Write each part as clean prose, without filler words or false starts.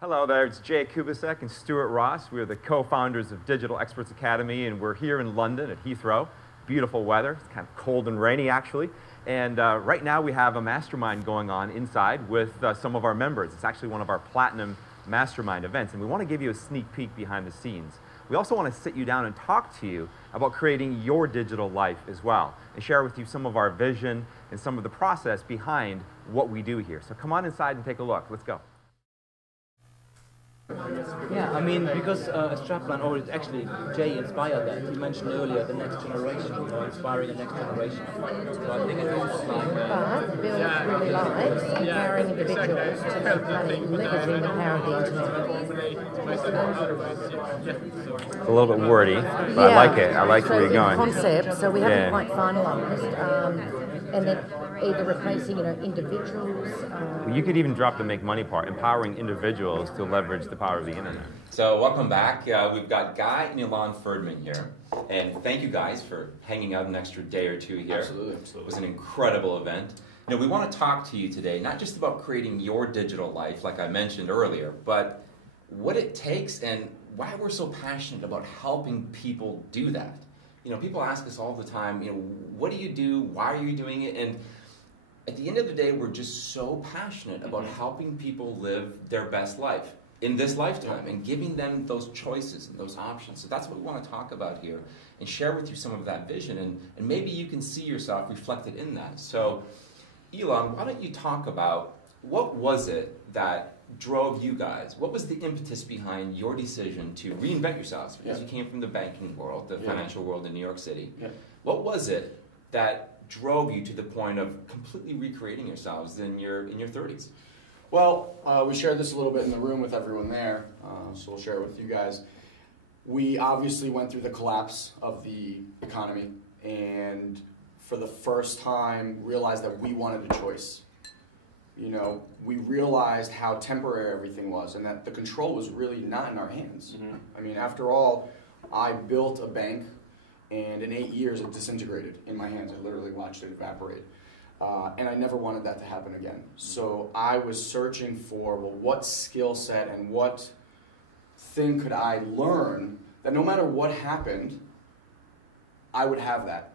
Hello there, it's Jay Kubassek and Stuart Ross. We are the co-founders of Digital Experts Academy, and we're here in London at Heathrow. Beautiful weather, it's kind of cold and rainy actually. And right now we have a mastermind going on inside with some of our members. It's actually one of our platinum mastermind events, and we want to give you a sneak peek behind the scenes. We also want to sit you down and talk to you about creating your digital life as well, and share with you some of our vision and some of the process behind what we do here. So come on inside and take a look. Let's go. Yeah, I mean, because Strapline, or actually Jay inspired that. You mentioned earlier the next generation, inspiring the next generation. So I think it's almost like... But Bill really likes empowering individuals to make money, leveraging the power of the internet. It's a little bit wordy, but I like it. I like where you're going. Concept, so we haven't quite finalised. And then either replacing, individuals. Well, you could even drop the make money part, empowering individuals to leverage the power of the internet. So welcome back. We've got Guy and Ilan Ferdman here. And thank you guys for hanging out an extra day or two here. Absolutely. It was an incredible event. We want to talk to you today, not just about creating your digital life, like I mentioned earlier, but what it takes and why we're so passionate about helping people do that. People ask us all the time, what do you do? Why are you doing it? And at the end of the day, we're just so passionate about helping people live their best life in this lifetime and giving them those choices and those options. So that's what we want to talk about here and share with you some of that vision. And maybe you can see yourself reflected in that. So Ilan, why don't you talk about what was it that drove you guys? What was the impetus behind your decision to reinvent yourselves? Because you came from the banking world, the financial world in New York City. What was it that drove you to the point of completely recreating yourselves in your 30s? Well, we shared this a little bit in the room with everyone there, so we'll share it with you guys. We obviously went through the collapse of the economy, and for the first time realized that we wanted a choice. We realized how temporary everything was and that the control was really not in our hands. I mean, after all, I built a bank and in 8 years it disintegrated in my hands. I literally watched it evaporate. And I never wanted that to happen again. So I was searching for, well, what skill set and what thing could I learn that no matter what happened, I would have that.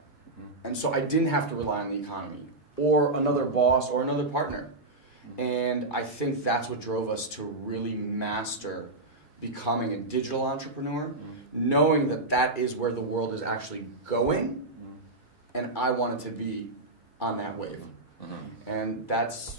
And so I didn't have to rely on the economy or another boss or another partner. And I think that's what drove us to really master becoming a digital entrepreneur, knowing that that is where the world is actually going, and I wanted to be on that wave. And that's,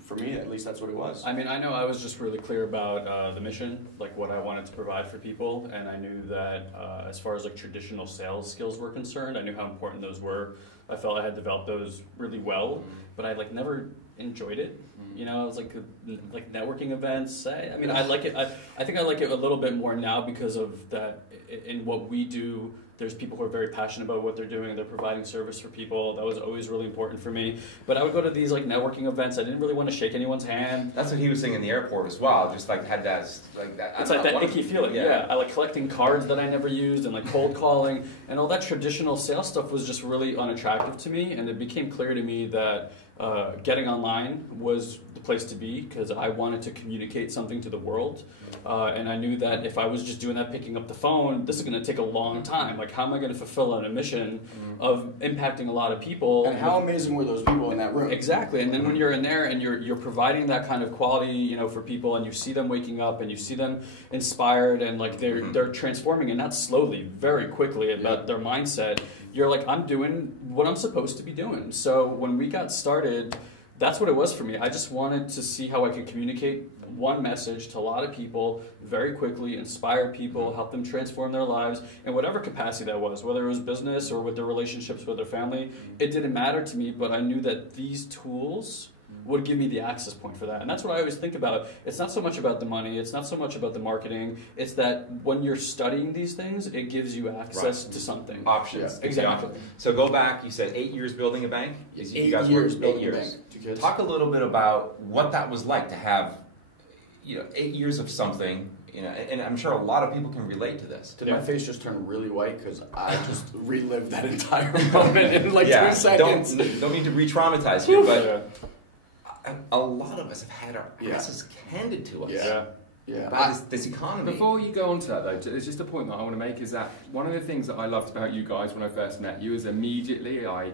for me at least, that's what it was. I know I was just really clear about the mission, like what I wanted to provide for people, and I knew that as far as traditional sales skills were concerned, I knew how important those were. I felt I had developed those really well, but I never enjoyed it. It was like networking events. I like it. I think I like it a little bit more now because of that. In what we do, there's people who are very passionate about what they're doing. They're providing service for people. That was always really important for me. But I would go to these networking events. I didn't really want to shake anyone's hand. That's what he was saying in the airport as well. Just had that that. It's like that icky feeling. Yeah. I like collecting cards that I never used and cold calling and all that traditional sales stuff was just really unattractive to me. And it became clear to me that getting online was the place to be because I wanted to communicate something to the world. And I knew that if I was just doing that, picking up the phone, this is going to take a long time. How am I going to fulfill a mission of impacting a lot of people? And how amazing were those people in that room? Exactly. And then when you're in there and you're providing that kind of quality, for people, and you see them waking up and you see them inspired and they're transforming, and not slowly, very quickly about their mindset. You're I'm doing what I'm supposed to be doing. So when we got started, that's what it was for me. I just wanted to see how I could communicate one message to a lot of people very quickly, inspire people, help them transform their lives in whatever capacity that was, whether it was business or with their relationships with their family. It didn't matter to me, but I knew that these tools would give me the access point for that. And that's what I always think about. It's not so much about the money. It's not so much about the marketing. It's that when you're studying these things, it gives you access to something. Options. Yeah, exactly. So go back, you said 8 years building a bank? You guys 8 years building a bank. 2 kids. Talk a little bit about what that was like to have 8 years of something, and I'm sure a lot of people can relate to this. Did my face just turn really white because I just relived that entire moment in 2 seconds? Don't need to re-traumatize you, but a lot of us have had our asses handed to us. By this economy. Before you go on to that though, there's just a point that I want to make is that one of the things that I loved about you guys when I first met you is immediately I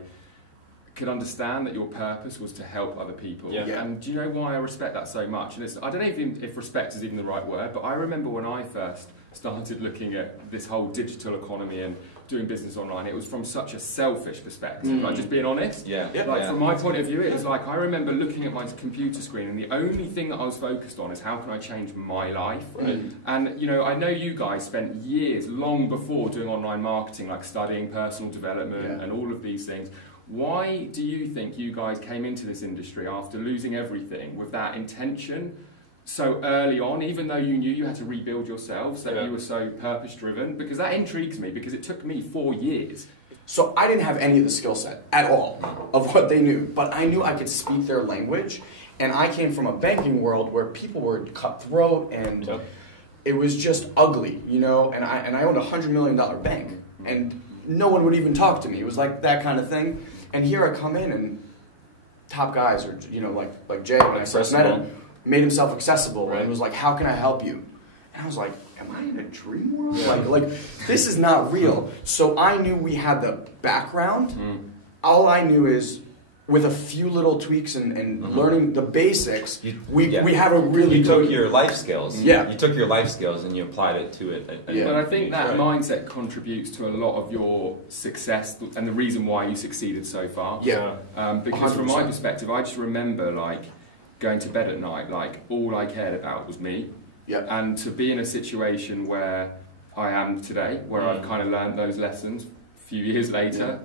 could understand that your purpose was to help other people. And do you know why I respect that so much? And I don't know if respect is even the right word, but I remember when I first started looking at this whole digital economy and doing business online, it was from such a selfish perspective, like just being honest. From my point of view, it was like I remember looking at my computer screen and the only thing that I was focused on is how can I change my life. And you know, I know you guys spent years, long before doing online marketing, like studying personal development and all of these things. Why do you think you guys came into this industry after losing everything with that intention so early on, even though you knew you had to rebuild yourselves, that you were so purpose-driven? Because that intrigues me, because it took me 4 years. So I didn't have any of the skill set at all of what they knew, but I knew I could speak their language, and I came from a banking world where people were cutthroat, and it was just ugly, you know, and I owned a $100 million bank, and no one would even talk to me. It was like that kind of thing, and here I come in, and top guys, or you know, like Jay, when I first met him, made himself accessible and was like, how can I help you? And I was like, am I in a dream world? Like this is not real. So I knew we had the background. All I knew is with a few little tweaks and learning the basics, we have a really You took your life skills. Yeah. You took your life skills and you applied it to it. And I think that mindset contributes to a lot of your success and the reason why you succeeded so far. Because 100%. From my perspective, I just remember like going to bed at night, like all I cared about was me. And to be in a situation where I am today, where I've kind of learned those lessons a few years later,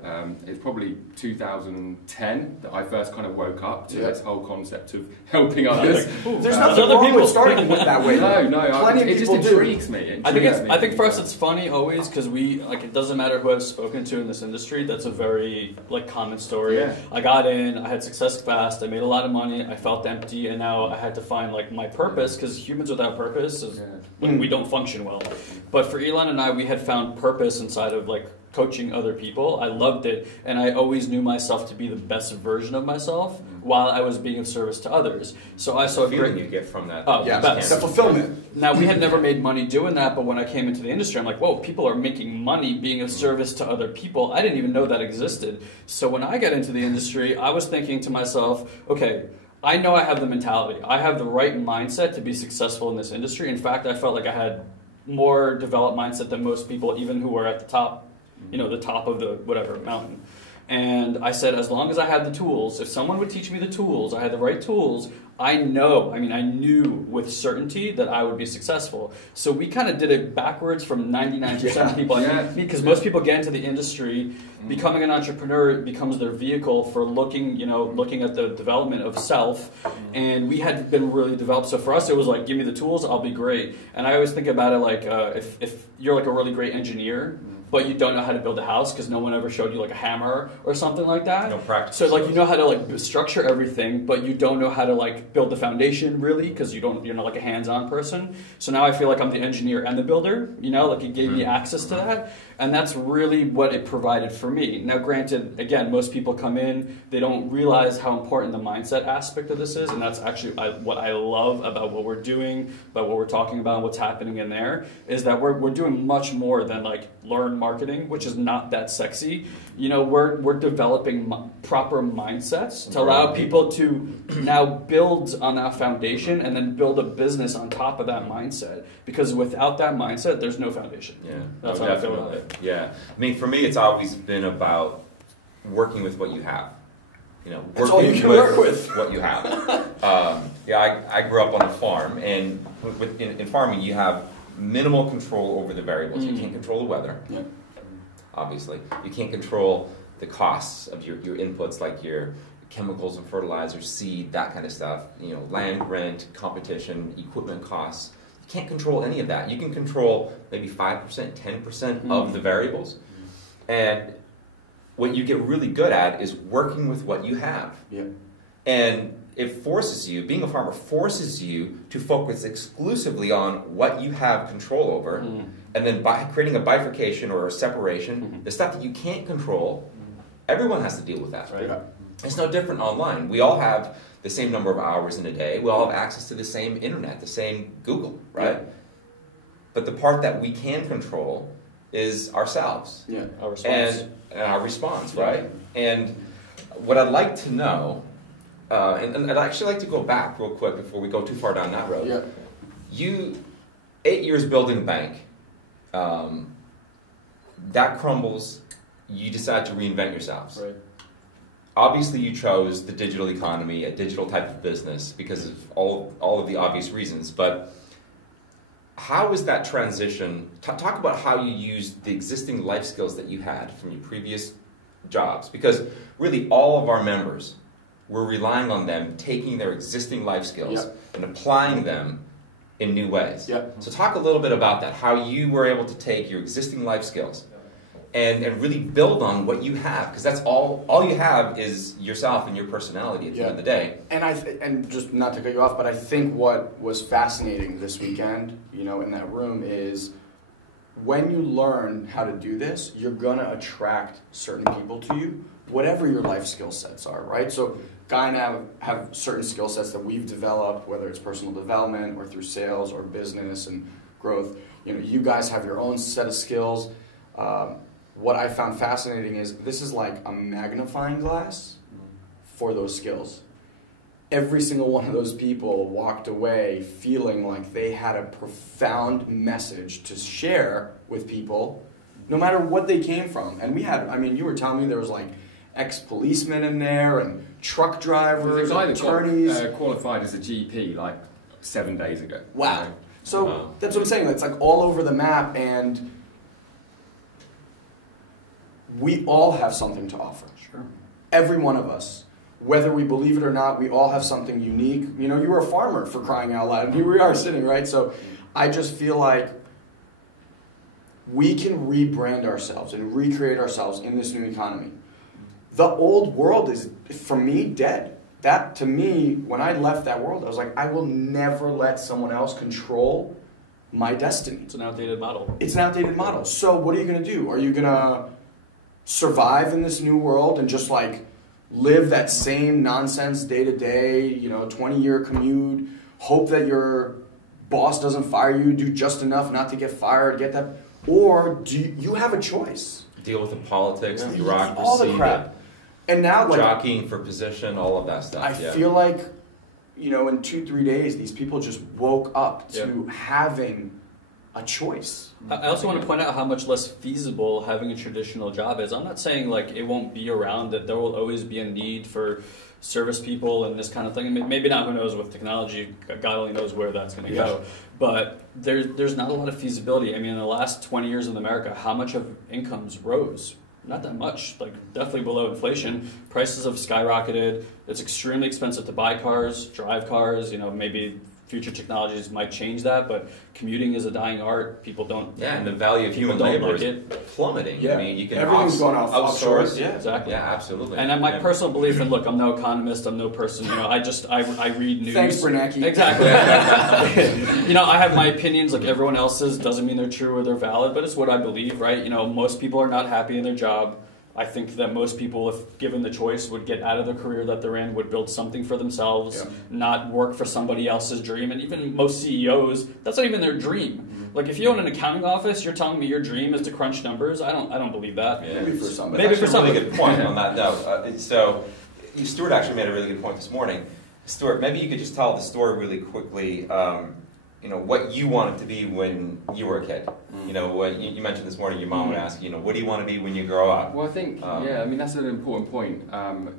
it's probably 2010 that I first kind of woke up to this whole concept of helping others. There's nothing wrong with starting with that way. It just intrigues me. I think for us it's funny always because it doesn't matter who I've spoken to in this industry. That's a very common story. I got in, I had success fast, I made a lot of money, I felt empty, and now I had to find my purpose because humans without purpose is we don't function well. But for Ilan and I, we had found purpose inside of coaching other people. I loved it, and I always knew myself to be the best version of myself while I was being of service to others. So I saw a feeling you get from that. The fulfillment. Now, we had never made money doing that, but when I came into the industry, I'm like, whoa, people are making money being of service to other people. I didn't even know that existed. So when I got into the industry, I was thinking to myself, okay, I know I have the mentality. I have the right mindset to be successful in this industry. In fact, I felt like I had more developed mindset than most people, even who were at the top, the top of the whatever mountain. And I said, as long as I had the tools, if someone would teach me the tools, I had the right tools, I knew with certainty that I would be successful. So we kind of did it backwards from 99% of people I meet, because most people get into the industry, becoming an entrepreneur becomes their vehicle for looking at the development of self, and we had been really developed. So for us, it was like, give me the tools, I'll be great. And I always think about it if you're a really great engineer, but you don't know how to build a house because no one ever showed you a hammer or something like that. No practice. So you know how to structure everything, but you don't know how to build the foundation really because you're not a hands-on person. So now I feel like I'm the engineer and the builder. It gave me access to that, and that's really what it provided for me. Now, granted, again, most people come in, they don't realize how important the mindset aspect of this is, and that's actually what I love about what we're doing, about what we're talking about, and what's happening in there, is that we're doing much more than learn marketing, which is not that sexy. We're developing proper mindsets to allow people to now build on that foundation and then build a business on top of that mindset. Because without that mindset, there's no foundation. That's how I feel about it. Yeah, for me, it's always been about working with what you have. That's all you can work with. What you have. I grew up on a farm, and in farming, you have minimal control over the variables. You can't control the weather, obviously. You can't control the costs of your inputs, like your chemicals and fertilizers, seed, that kind of stuff. Land, rent, competition, equipment costs. You can't control any of that. You can control maybe 5%, 10% of the variables. And what you get really good at is working with what you have. And it forces you, being a farmer forces you to focus exclusively on what you have control over, and then by creating a bifurcation or a separation, the stuff that you can't control, everyone has to deal with that. It's no different online. We all have the same number of hours in a day. We all have access to the same internet, the same Google, right? But the part that we can control is ourselves. Yeah, our response. And our response, right? And what I'd like to know, and I'd actually like to go back real quick before we go too far down that road. Yeah. You, 8 years building a bank, that crumbles, you decide to reinvent yourselves. Right. Obviously you chose the digital economy, a digital type of business, because of all of the obvious reasons, but how is that transition? Talk about how you used the existing life skills that you had from your previous jobs, because really all of our members were relying on them taking their existing life skills and applying them in new ways. So talk a little bit about that, how you were able to take your existing life skills and really build on what you have, because that's all you have is yourself and your personality at the end of the day. And and just not to cut you off, but I think what was fascinating this weekend, you know, in that room is when you learn how to do this, you're gonna attract certain people to you, whatever your life skill sets are, right? So Guy and I have certain skill sets that we've developed, whether it's personal development or through sales or business and growth. You know, you guys have your own set of skills. What I found fascinating is this is like a magnifying glass for those skills. Every single one of those people walked away feeling like they had a profound message to share with people, no matter what they came from. And we had, I mean, you were telling me there was like ex-policemen in there and truck drivers, and attorneys. Got, qualified as a GP like 7 days ago. Wow. So that's what I'm saying. It's like all over the map, and we all have something to offer. Sure. Every one of us. Whether we believe it or not, we all have something unique. You know, you were a farmer, for crying out loud, and here we are sitting, right? So I just feel like we can rebrand ourselves and recreate ourselves in this new economy. The old world is, for me, dead. That, to me, when I left that world, I was like, I will never let someone else control my destiny. It's an outdated model. It's an outdated model. So what are you going to do? Are you going to survive in this new world and just like live that same nonsense day to day, you know, 20-year commute, hope that your boss doesn't fire you, do just enough not to get fired, get that? Or do you have a choice? Deal with the politics, the bureaucracy, all the crap. And now, like, jockeying for position, all of that stuff. I feel like, you know, in 2-3 days, these people just woke up to having a choice. I also want to point out how much less feasible having a traditional job is. I'm not saying like it won't be around, that there will always be a need for service people and this kind of thing. Maybe not, who knows, with technology, God only knows where that's going to go. But there's not a lot of feasibility. I mean, in the last 20 years in America, how much of incomes rose? Not that much, like definitely below inflation. Prices have skyrocketed. It's extremely expensive to buy cars, drive cars, you know, maybe future technologies might change that, but commuting is a dying art. People don't. Yeah, and the value of human labor is plummeting. Yeah. I mean, you can everything's going off outsource. Yeah, exactly. Yeah, absolutely. And my personal belief, and look, I'm no economist, I'm no person. You know, I read news. Thanks, Bernanke. Exactly. You know, I have my opinions like everyone else's. Doesn't mean they're true or they're valid, but it's what I believe, right? You know, most people are not happy in their job. I think that most people, if given the choice, would get out of the career that they're in, would build something for themselves, not work for somebody else's dream. And even most CEOs, that's not even their dream. Like if you own an accounting office, you're telling me your dream is to crunch numbers. I don't believe that. Yeah. Maybe for somebody. Maybe for somebody. Really good point on that note. So Stuart actually made a really good point this morning. Stuart, maybe you could just tell the story really quickly. You know, what you wanted to be when you were a kid. You know, what you mentioned this morning, your mom would ask, you know, what do you want to be when you grow up? Well, I think, I mean, that's an important point.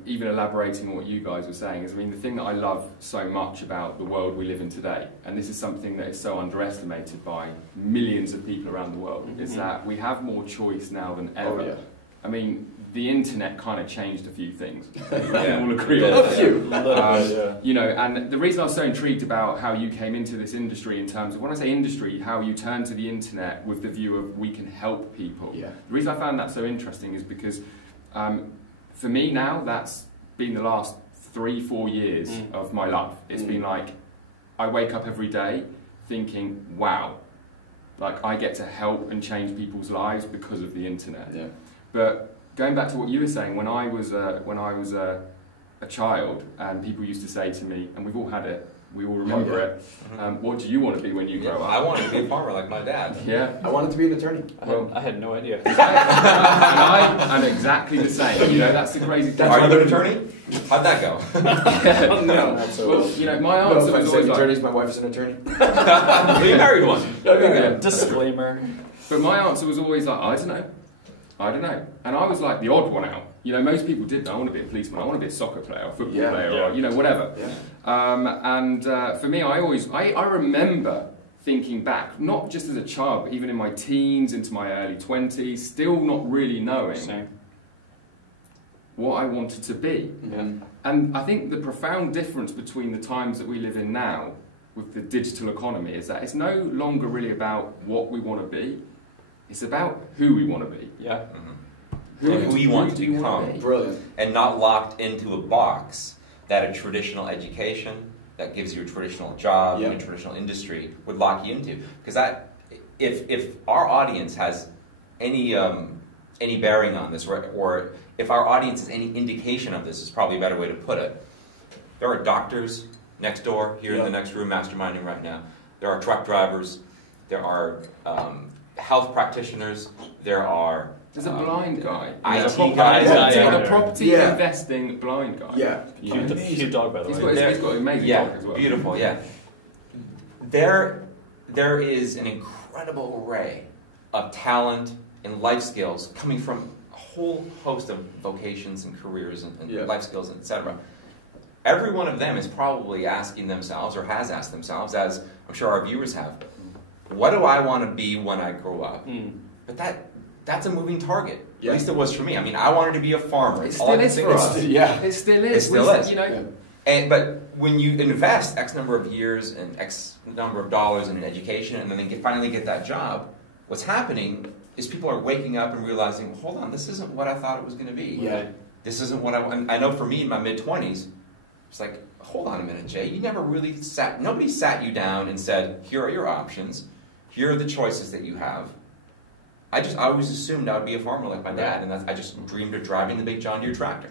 Even elaborating on what you guys were saying is, I mean, the thing that I love so much about the world we live in today, and this is something that is so underestimated by millions of people around the world, is that we have more choice now than ever. Oh, yeah. I mean, the internet kind of changed a few things. We Yeah. all agree on A few. You know, and the reason I was so intrigued about how you came into this industry in terms of, when I say industry, how you turn to the internet with the view of we can help people. Yeah. The reason I found that so interesting is because for me now, that's been the last 3-4 years of my life. It's been like, I wake up every day thinking, wow, like I get to help and change people's lives because of the internet. Yeah. But going back to what you were saying, when I was a child, and people used to say to me, and we've all had it, we all remember it, what do you want to be when you grow up? I wanted to be a farmer like my dad. Yeah. I wanted to be an attorney. I had no idea. And I'm exactly the same. You know, that's the crazy thing. Are you an attorney? How'd that go? No. Well, you know, my answer was always attorneys. like, My wife's an attorney. You married one. yeah. Disclaimer. But my answer was always like, I don't know. And I was like the odd one out. You know, most people did. I want to be a policeman. I want to be a soccer player, or football player, or you know, whatever. Yeah. For me, I remember thinking back, not just as a child, but even in my teens, into my early 20s, still not really knowing what I wanted to be. And I think the profound difference between the times that we live in now with the digital economy is that it's no longer really about what we want to be. It's about who we want to be. Yeah. Who you want to become. Brilliant. And not locked into a box that a traditional education that gives you a traditional job in a traditional industry would lock you into. Because if our audience has any bearing on this, or if our audience has any indication of this, is probably a better way to put it. There are doctors next door, here in the next room, masterminding right now. There are truck drivers. There are health practitioners. There's a blind guy. IT guys. A property investing blind guy. Yeah. Cute dog, by the way. He's got an amazing dog as well. Beautiful, yeah. There is an incredible array of talent and life skills coming from a whole host of vocations and careers and life skills, etc. Every one of them is probably asking themselves, or has asked themselves, as I'm sure our viewers have, what do I want to be when I grow up? But that's a moving target. At least it was for me. I mean, I wanted to be a farmer. It still is for us. It still is. It still is. You know. But when you invest X number of years and X number of dollars in an education, and then they finally get that job, what's happening is people are waking up and realizing, hold on, this isn't what I thought it was going to be. This isn't what I want. I know for me in my mid-20s, it's like, hold on a minute, Jay. You never really nobody sat you down and said, here are your options. Here are the choices that you have. I always assumed I would be a farmer like my dad, and I just dreamed of driving the big John Deere tractor.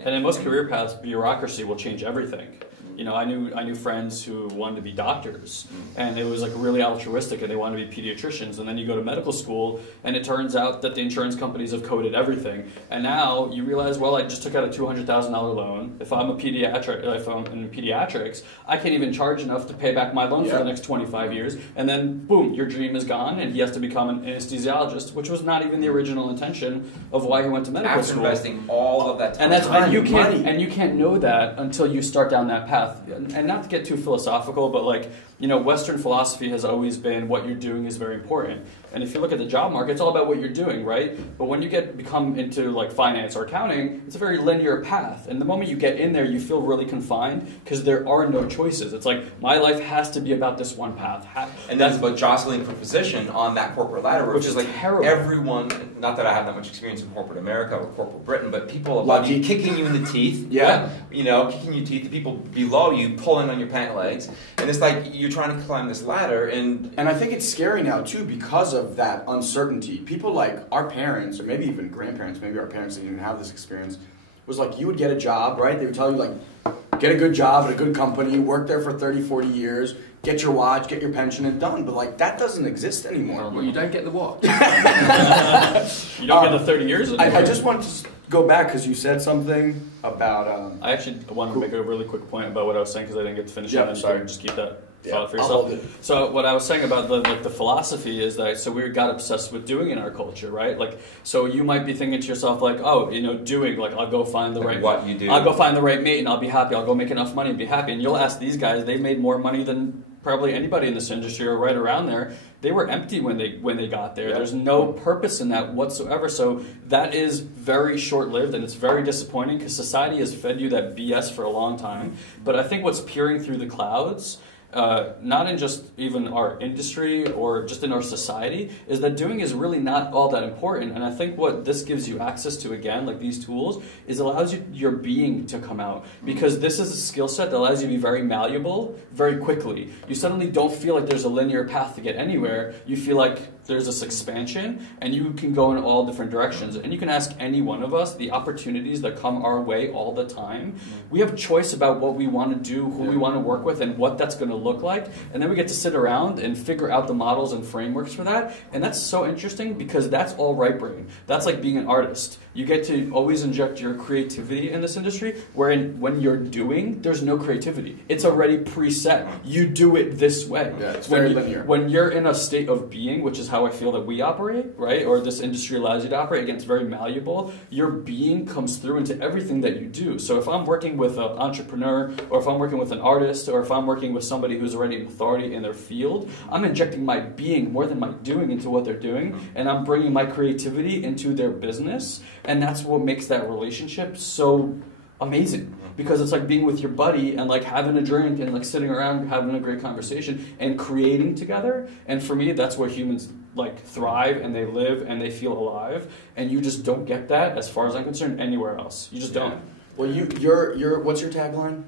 And in most career paths, bureaucracy will change everything. You know, I knew friends who wanted to be doctors, and it was like really altruistic, and they wanted to be pediatricians. And then you go to medical school, and it turns out that the insurance companies have coded everything. And now you realize, well, I just took out a $200,000 loan. If I'm in pediatrics, I can't even charge enough to pay back my loan for the next 25 years. And then, boom, your dream is gone, and he has to become an anesthesiologist, which was not even the original intention of why he went to medical school. After investing all of that time. And you can't know that until you start down that path. And not to get too philosophical, but like, you know, Western philosophy has always been what you're doing is very important. And if you look at the job market, it's all about what you're doing, right? But when you become into like finance or accounting, it's a very linear path. And the moment you get in there, you feel really confined because there are no choices. It's like, my life has to be about this one path. And that's about jostling for position on that corporate ladder, which is like terrible. Everyone, not that I have that much experience in corporate America or corporate Britain, but people above you kicking you in the teeth. You know, kicking your teeth, the people below you pulling on your pant legs. And it's like you're trying to climb this ladder. And I think it's scary now, too, because of that uncertainty. People like our parents, or maybe even grandparents, maybe our parents didn't even have this experience, was like you would get a job, right? They would tell you, like, get a good job at a good company, work there for 30, 40 years, get your watch, get your pension, and done. But, like, that doesn't exist anymore. Well, you don't get the watch. You don't get the 30 years anymore. I just want to go back because you said something about... I actually want to make a really quick point about what I was saying because I didn't get to finish it. Sorry. Just keep that thought for yourself. So what I was saying about the philosophy is that we got obsessed with doing in our culture, right? Like, so you might be thinking to yourself like, oh, you know, doing, like, I'll go find the right... What you do. I'll go find the right mate and I'll be happy. I'll go make enough money and be happy. And you'll ask these guys, they made more money than probably anybody in this industry or right around there. They were empty when they got there. There's no purpose in that whatsoever. So that is very short-lived and it's very disappointing because society has fed you that BS for a long time. But I think what's peering through the clouds not in just even our industry or just in our society, is that doing is really not all that important. And I think what this gives you access to, again, like these tools, is allows you your being to come out. Because this is a skill set that allows you to be very malleable very quickly. You suddenly don't feel like there's a linear path to get anywhere. You feel like there's this expansion, and you can go in all different directions. And you can ask any one of us the opportunities that come our way all the time. We have choice about what we want to do, who we want to work with, and what that's going to look like. And then we get to sit around and figure out the models and frameworks for that. And that's so interesting because that's all right brain. That's like being an artist. You get to always inject your creativity in this industry, wherein when you're doing, there's no creativity. It's already preset. You do it this way. Yeah, it's very linear. When you're in a state of being, which is how I feel that we operate, right? Or this industry allows you to operate, again, it's very malleable. Your being comes through into everything that you do. So if I'm working with an entrepreneur, or if I'm working with an artist, or if I'm working with somebody who's already an authority in their field, I'm injecting my being more than my doing into what they're doing, and I'm bringing my creativity into their business, and that's what makes that relationship so amazing. Because it's like being with your buddy and like having a drink and like sitting around having a great conversation and creating together. And for me, that's where humans like thrive and they live and they feel alive. And you just don't get that, as far as I'm concerned, anywhere else. You just don't. Well, you're what's your tagline?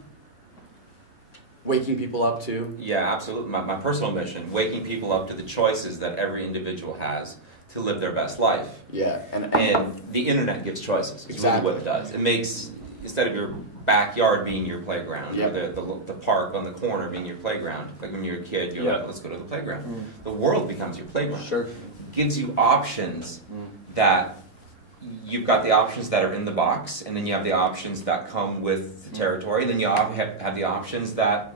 Waking people up to? Yeah, absolutely. My personal mission, waking people up to the choices that every individual has to live their best life. Yeah. And the internet gives choices. It's Exactly. really what it does. It makes, instead of your backyard being your playground, Yep. or the park on the corner being your playground, like when you're a kid, you're like, let's go to the playground. The world becomes your playground. Sure. Gives you options that you've got the options that are in the box, and then you have the options that come with the territory, and then you have the options that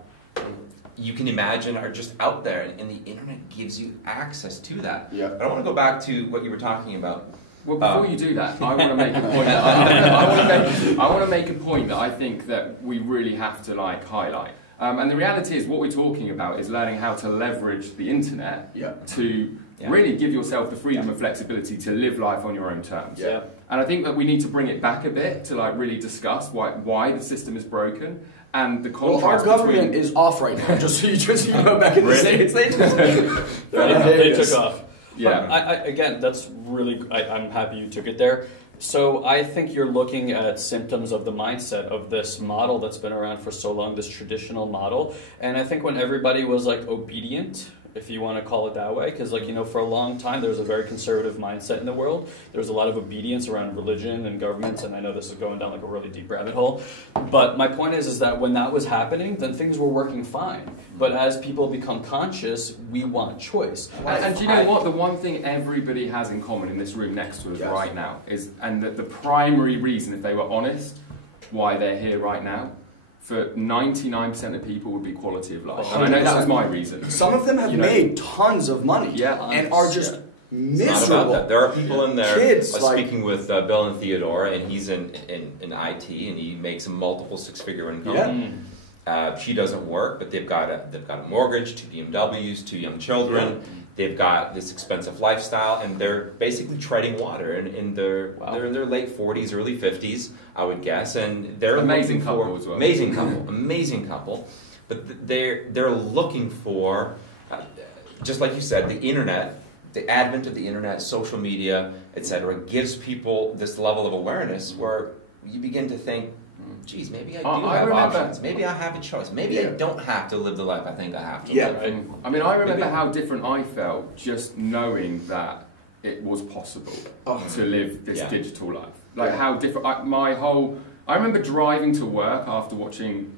you can imagine are just out there, and the internet gives you access to that. Yeah. But I want to go back to what you were talking about. Well, before you do that, I want to make a point. I want to make a point that I think that we really have to like highlight. And the reality is, what we're talking about is learning how to leverage the internet to really give yourself the freedom and flexibility to live life on your own terms. Yeah. And I think that we need to bring it back a bit to like really discuss why the system is broken. And the contrast our government is off right now. Just so you know, back in the States, they took off. Yeah. Again, that's really. I'm happy you took it there. So I think you're looking at symptoms of the mindset of this model that's been around for so long, this traditional model. And I think when everybody was like obedient, if you want to call it that way, because like, you know, for a long time there was a very conservative mindset in the world. There was a lot of obedience around religion and governments, and I know this is going down like a really deep rabbit hole. But my point is that when that was happening, then things were working fine. But as people become conscious, we want choice. And do you know what? The one thing everybody has in common in this room next to us right now is, and the primary reason, if they were honest, why they're here right now, for 99% of people would be quality of life. And I know that was my reason. Some of them have made tons of money and are just miserable. It's not about that. There are people in there. Kids, speaking with Bill and Theodore, and he's in IT, and he makes a multiple six-figure income. She doesn't work, but they've got a mortgage, 2 BMWs, 2 young children. They've got this expensive lifestyle, and they're basically treading water they're in their late 40s, early 50s, I would guess, and they're amazing looking couple for as well. amazing couple, but they're looking for, just like you said, the internet, the advent of the internet, social media, etc., gives people this level of awareness where you begin to think, geez, maybe I do have options. Maybe I have a choice. Maybe I don't have to live the life I think I have to live. Right? I mean, I remember how different I felt just knowing that it was possible to live this digital life. Like how different, I remember driving to work after watching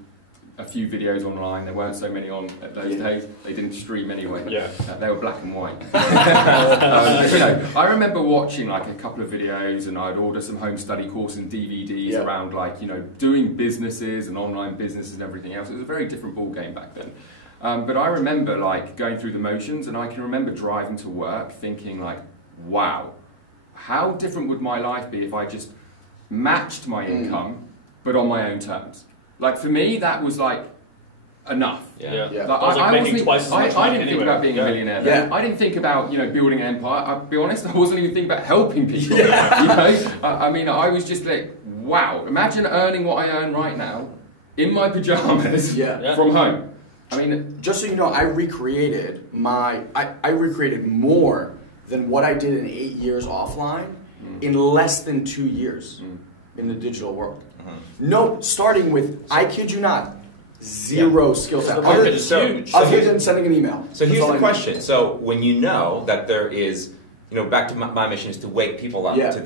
a few videos online. There weren't so many on at those days. They didn't stream anyway. They were black and white. You know, I remember watching like a couple of videos, and I'd order some home study courses and DVDs around like, you know, doing businesses and online businesses and everything else. It was a very different ball game back then. But I remember like going through the motions, and I can remember driving to work thinking like, wow, how different would my life be if I just matched my income but on my own terms? Like for me, that was like enough. Like, I didn't think about being a millionaire then. I didn't think about, you know, building an empire. I'll be honest, I wasn't even thinking about helping people. You know? I mean, I was just like, wow, imagine earning what I earn right now in my pajamas from home. I mean, just so you know, I recreated more than what I did in 8 years offline in less than 2 years in the digital world. No, starting with, I kid you not, zero skill set. Other than sending an email. So here's the question. So when you know that there is, back to my mission is to wake people up to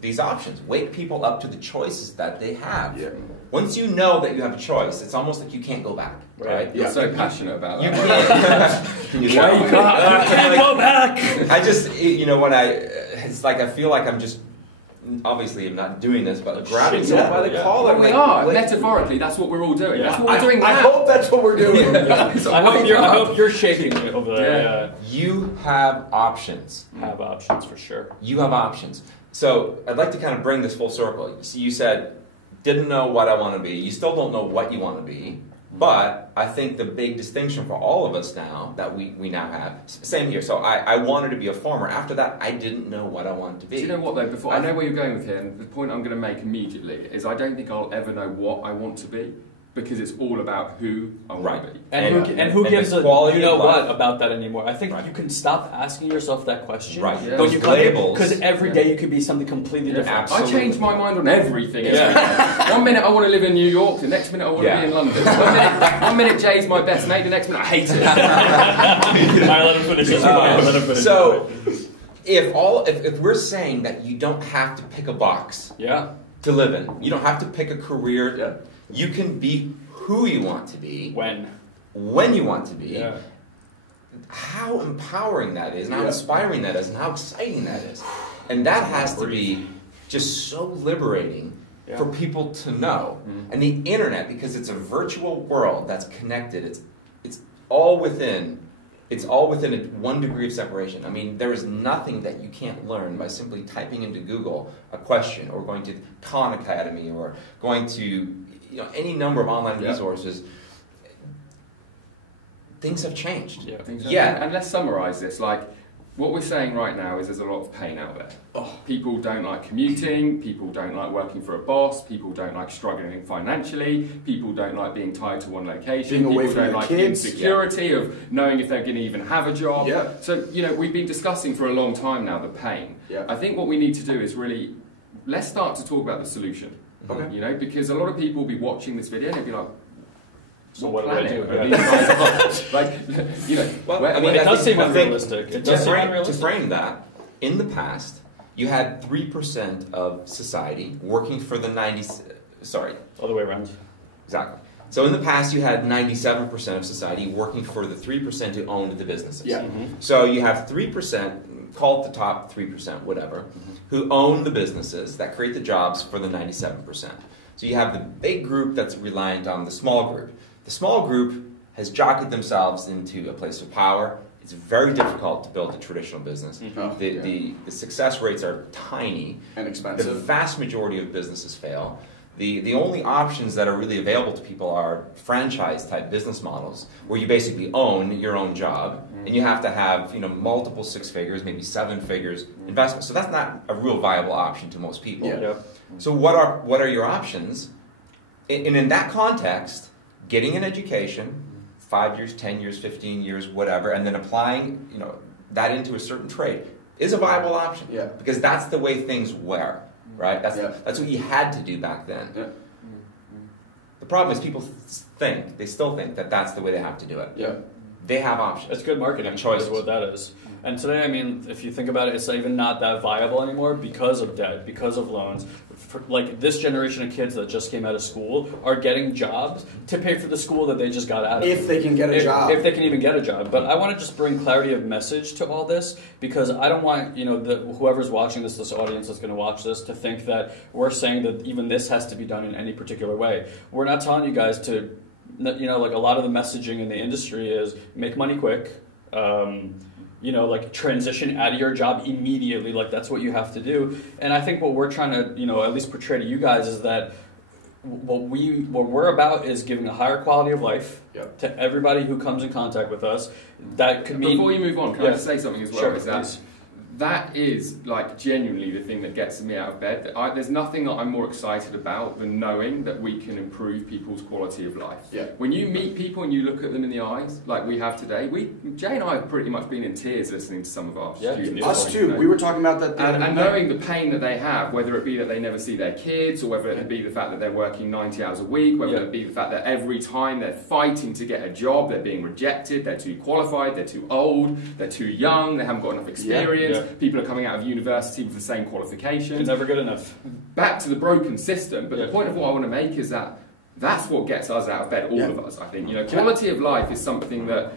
these options. Wake people up to the choices that they have. Yeah. Once you know that you have a choice, it's almost like you can't go back. Right? You're so passionate about that. You can't. You can't go back. I just, it's like I feel like I'm just, obviously I'm not doing this, but grabbing someone by the collar. We are. Metaphorically, that's what we're all doing. Yeah. That's what we're doing now. I hope that's what we're doing. I hope you're shaking it over there. Yeah. You have options. Have options for sure. You have options. So I'd like to kind of bring this full circle. So you said, didn't know what I want to be. You still don't know what you want to be. But I think the big distinction for all of us now that we now have, same here. So I wanted to be a farmer. After that, I didn't know what I wanted to be. Do you know what though? Before I know where you're going with here, and the point I'm going to make immediately is I don't think I'll ever know what I want to be. Because it's all about who I want to be. And who gives a you know what about that anymore? I think you can stop asking yourself that question. Right. Yeah. When you come labels. Because every day you could be something completely different. Absolutely. I change my mind on everything. One minute I want to live in New York, the next minute I want to be in London. One minute Jay's my best mate, the next minute I hate it. Let him finish. So if we're saying that you don't have to pick a box to live in, you don't have to pick a career. Yeah. You can be who you want to be. When you want to be. Yeah. How empowering that is, and how inspiring that is, and how exciting that is. And that has to be just so liberating for people to know. And the internet, because it's a virtual world that's connected, it's all within a 1 degree of separation. I mean, there is nothing that you can't learn by simply typing into Google a question, or going to Khan Academy, or going to any number of online resources. Things have changed. And let's summarize this. Like, what we're saying right now is there's a lot of pain out there. People don't like commuting, people don't like working for a boss, people don't like struggling financially, people don't like being tied to one location, people don't like the insecurity of knowing if they're going to even have a job. So, we've been discussing for a long time now the pain. I think what we need to do is really, let's start to talk about the solution. Okay. Because a lot of people will be watching this video and they'll be like, so what do I do? It does seem unrealistic. To frame that, in the past, you had 3% of society working for the other way around. Exactly. So in the past, you had 97% of society working for the 3% who owned the businesses. Yeah. So you have 3%, call it the top 3%, whatever, who own the businesses that create the jobs for the 97%. So you have the big group that's reliant on the small group. The small group has jockeyed themselves into a place of power. It's very difficult to build a traditional business. The success rates are tiny. And expensive. The vast majority of businesses fail. The only options that are really available to people are franchise-type business models, where you basically own your own job, and you have to have multiple 6 figures, maybe 7 figures investment. So that's not a real viable option to most people. So what are your options? And in that context, getting an education, 5 years, 10 years, 15 years, whatever, and then applying that into a certain trade is a viable option. Because that's the way things were. Right? That's what you had to do back then. The problem is people they still think that that's the way they have to do it. They have options. It's good marketing. Choice is what that is. And today, I mean, if you think about it, it's even not that viable anymore because of debt, because of loans. Like this generation of kids that just came out of school are getting jobs to pay for the school that they just got out of. If they can get a job. If they can even get a job. But I want to just bring clarity of message to all this, because I don't want, whoever's watching this audience that's going to watch this, to think that we're saying that even this has to be done in any particular way. We're not telling you guys to, like a lot of the messaging in the industry is make money quick. Like transition out of your job immediately, like that's what you have to do. And I think what we're trying to, at least portray to you guys is that what we're about is giving a higher quality of life to everybody who comes in contact with us. That could mean... Before you move on, can I just say something as well? Sure, is that that is like genuinely the thing that gets me out of bed. There's nothing that I'm more excited about than knowing that we can improve people's quality of life. Yeah. When you meet people and you look at them in the eyes, like we have today, Jay and I have pretty much been in tears listening to some of our students. Us too. You know? We were talking about that. And knowing the pain that they have, whether it be that they never see their kids, or whether it be the fact that they're working 90 hours a week, whether it be the fact that every time they're fighting to get a job, they're being rejected, they're too qualified, they're too old, they're too young, they haven't got enough experience. People are coming out of university with the same qualifications. It's never good enough. Back to the broken system. But the point of what I want to make is that that's what gets us out of bed, all of us, I think. You know, quality of life is something that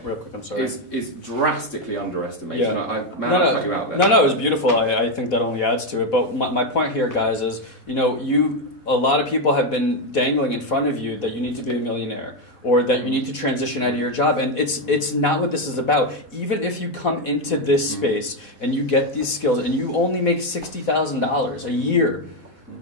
is drastically underestimated. Yeah. I cut you out there. No, it was beautiful. I think that only adds to it. But my point here, guys, is, you know, a lot of people have been dangling in front of you that you need to be a millionaire, or that you need to transition out of your job. And it's not what this is about. Even if you come into this space and you get these skills and you only make $60,000 a year,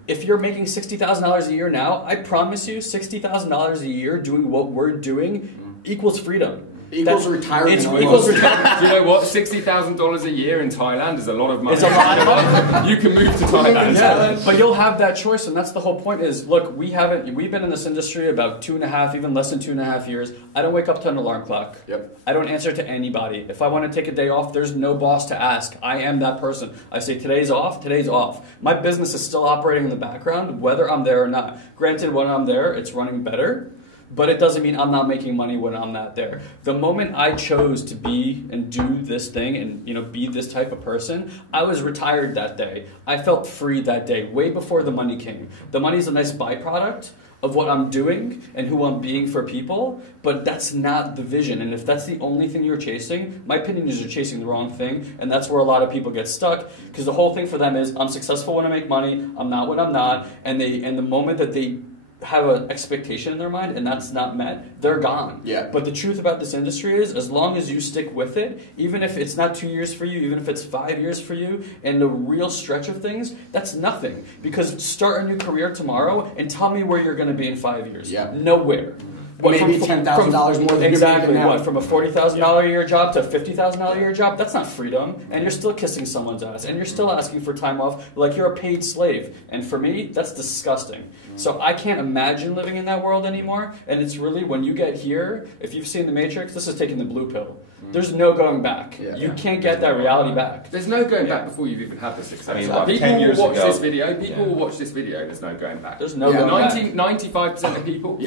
if you're making $60,000 a year now, I promise you $60,000 a year doing what we're doing equals freedom. Equals retirement. It's equals retirement. Do you know what? $60,000 a year in Thailand is a lot of money. It's a lot of money. You can move to Thailand. Yeah, but you'll have that choice, and that's the whole point. Is look, we've been in this industry about 2.5, even less than 2.5 years. I don't wake up to an alarm clock. Yep. I don't answer to anybody. If I want to take a day off, there's no boss to ask. I am that person. I say today's off. Today's off. My business is still operating in the background, whether I'm there or not. Granted, when I'm there, it's running better. But it doesn't mean I'm not making money when I'm not there. The moment I chose to be and do this thing and, you know, be this type of person, I was retired that day. I felt free that day, way before the money came. The money's a nice byproduct of what I'm doing and who I'm being for people, but that's not the vision. And if that's the only thing you're chasing, my opinion is you're chasing the wrong thing, and that's where a lot of people get stuck, because the whole thing for them is, I'm successful when I make money, I'm not when I'm not, and the moment that they have an expectation in their mind and that's not met, they're gone. Yeah. But the truth about this industry is, as long as you stick with it, even if it's not 2 years for you, even if it's 5 years for you, and the real stretch of things, that's nothing. Because start a new career tomorrow and tell me where you're going to be in 5 years. Yeah. Nowhere. Maybe $10,000 more than exactly. You're making now. What, from a $40,000 a year job to a $50,000 a year job? That's not freedom. And you're still kissing someone's ass. And you're still asking for time off like you're a paid slave. And for me, that's disgusting. So I can't imagine living in that world anymore. And it's really, when you get here, if you've seen The Matrix, this is taking the blue pill. There's no going back. Yeah. You can't get that reality back. There's no going back before you've even had the success. I mean, Like, what, people 10 years will watch ago? this video. People will watch this video. There's no going back. There's no going back. 95% of people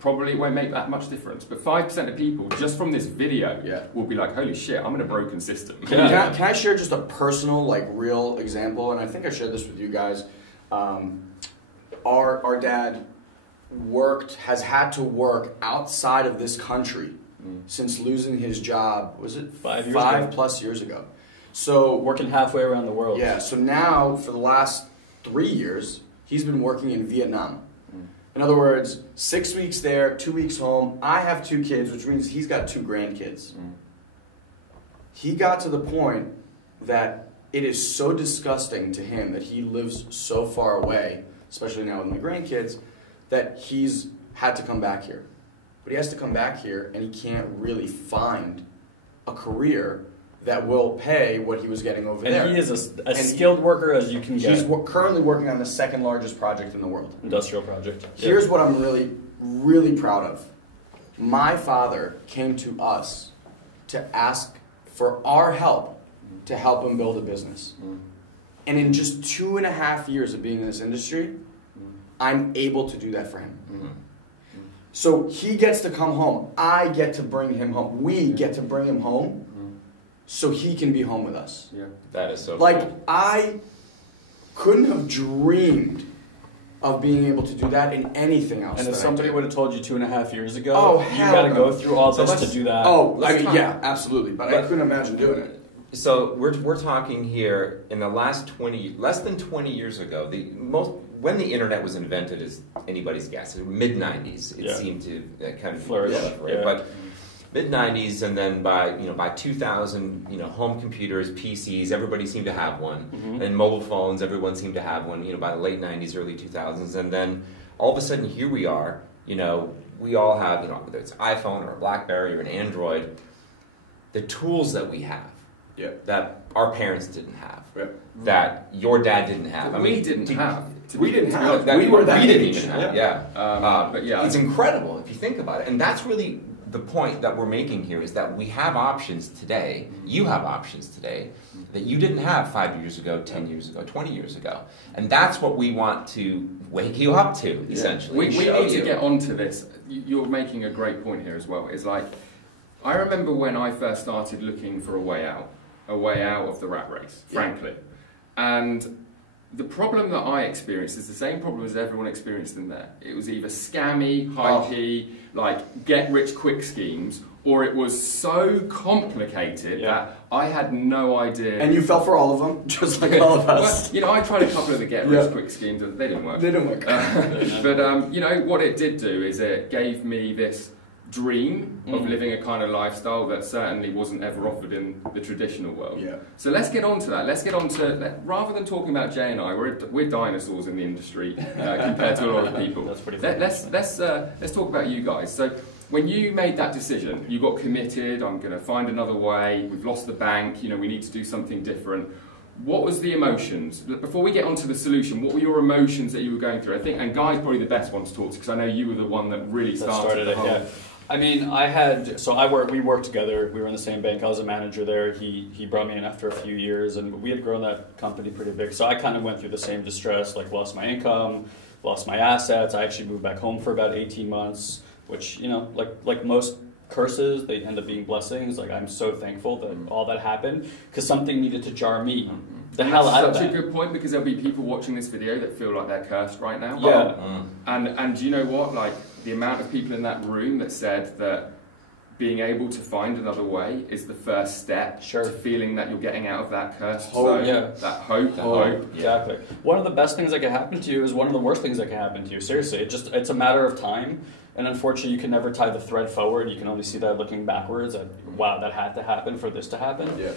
probably won't make that much difference. But 5% of people, just from this video, will be like, holy shit, I'm in a broken system. Can I share just a personal, like, real example? And I think I shared this with you guys. Our dad has had to work outside of this country since losing his job, was it 5 years five ago. plus years ago? So Working halfway around the world. yeah, so now for the last 3 years, he's been working in Vietnam. In other words, 6 weeks there, 2 weeks home. I have 2 kids, which means he's got 2 grandkids. He got to the point that it is so disgusting to him that he lives so far away, especially now with my grandkids, that he's had to come back here. But he has to come back here, and he can't really find a career that will pay what he was getting over there. And he is as skilled worker as you can get. He's currently working on the 2nd largest project in the world. Industrial project. Here's what I'm really, really proud of. My father came to us to ask for our help to help him build a business. And in just 2.5 years of being in this industry, I'm able to do that for him. So he gets to come home. I get to bring him home. We get to bring him home so he can be home with us. Yeah. That is so Like, cool. I couldn't have dreamed of being able to do that in anything else. And if somebody would have told you 2.5 years ago, you hell got to no. go through all this to do that. Oh, I mean, yeah, absolutely. But I couldn't imagine doing it. So we're talking here in the last less than 20 years ago. When the internet was invented is anybody's guess. Mid 90s, it seemed to kind of flourish. Right? But mid 90s, and then by 2000, home computers, PCs, everybody seemed to have one, and mobile phones, everyone seemed to have one. By the late 90s, early 2000s, and then all of a sudden here we are. We all have whether it's iPhone or a BlackBerry or an Android. The tools that we have that our parents didn't have, Yeah. that your dad didn't have. We didn't have. We didn't have. That We were that didn't age. even have. But yeah, it's incredible if you think about it, and that's really the point that we're making here, is that we have options today. You have options today that you didn't have 5 years ago, 10 years ago, 20 years ago, and that's what we want to wake you up to, essentially. We need to get onto this. You're making a great point here as well. It's like, I remember when I first started looking for a way out of the rat race, frankly. And the problem that I experienced is the same problem as everyone experienced in there. It was either scammy, hypey, like get-rich-quick schemes, or it was so complicated that I had no idea. And you fell for all of them, just like all of us. Well, I tried a couple of the get-rich-quick schemes, and they didn't work. They didn't work. But what it did do is it gave me this dream of living a kind of lifestyle that certainly wasn't ever offered in the traditional world. Yeah. So let's get on to that. Let's get on to, rather than talking about Jay and I, we're dinosaurs in the industry compared to a lot of people. That's pretty Let's talk about you guys. So when you made that decision, you got committed, I'm going to find another way, we've lost the bank, we need to do something different. What was the emotions? Before we get onto the solution, what were your emotions that you were going through? I think, and Guy's probably the best one to talk to, because I know you were the one that really started the whole... Yeah. I mean, we worked together, we were in the same bank, I was a manager there, he brought me in after a few years, and we had grown that company pretty big, so I kind of went through the same distress, like lost my income, lost my assets, I actually moved back home for about 18 months, which, like most curses, they end up being blessings. Like, I'm so thankful that all that happened, because something needed to jar me the hell out of that. That's such a good point, because there'll be people watching this video that feel like they're cursed right now. Yeah. And do you know what? Like, the amount of people in that room that said that being able to find another way is the first step to feeling that you're getting out of that cursed zone. That hope. Exactly. One of the best things that can happen to you is one of the worst things that can happen to you. Seriously, it's a matter of time. And unfortunately, you can never tie the thread forward. You can only see that looking backwards. That, wow, that had to happen for this to happen. Yeah.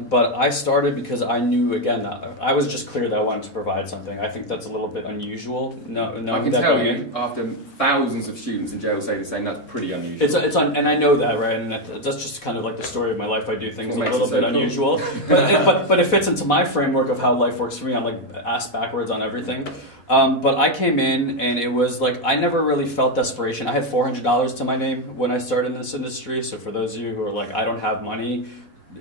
But I started because I knew, again, I was just clear that I wanted to provide something. I think that's a little bit unusual. No, I can tell you, after thousands of students in jail say the same, that's pretty unusual. And I know that, right? And that's just kind of like the story of my life. I do things a little bit unusual. But it fits into my framework of how life works for me. I'm like ass backwards on everything. But I came in, and it was like, I never really felt desperation. I had $400 to my name when I started in this industry. So for those of you who are like, I don't have money,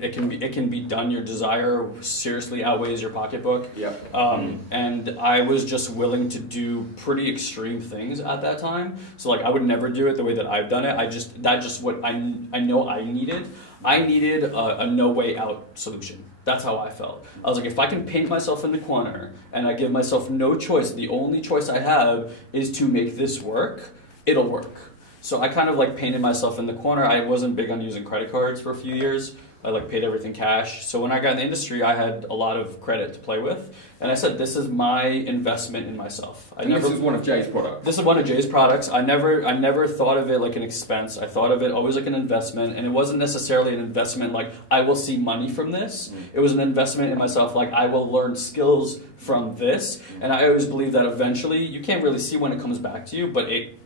it can be done. Your desire seriously outweighs your pocketbook. And I was just willing to do pretty extreme things at that time. So like, I would never do it the way that I've done it. That's just what I know I needed. I needed a no way out solution. That's how I felt. I was like, if I can paint myself in the corner and I give myself no choice, the only choice I have is to make this work, it'll work. So I kind of like painted myself in the corner. I wasn't big on using credit cards for a few years. I like paid everything cash. So when I got in the industry, I had a lot of credit to play with. And I said, this is my investment in myself. This is one of Jay's products. This is one of Jay's products. I never thought of it like an expense. I thought of it always like an investment. And it wasn't necessarily an investment like, I will see money from this. It was an investment in myself, like, I will learn skills from this. And I always believe that eventually, you can't really see when it comes back to you, but it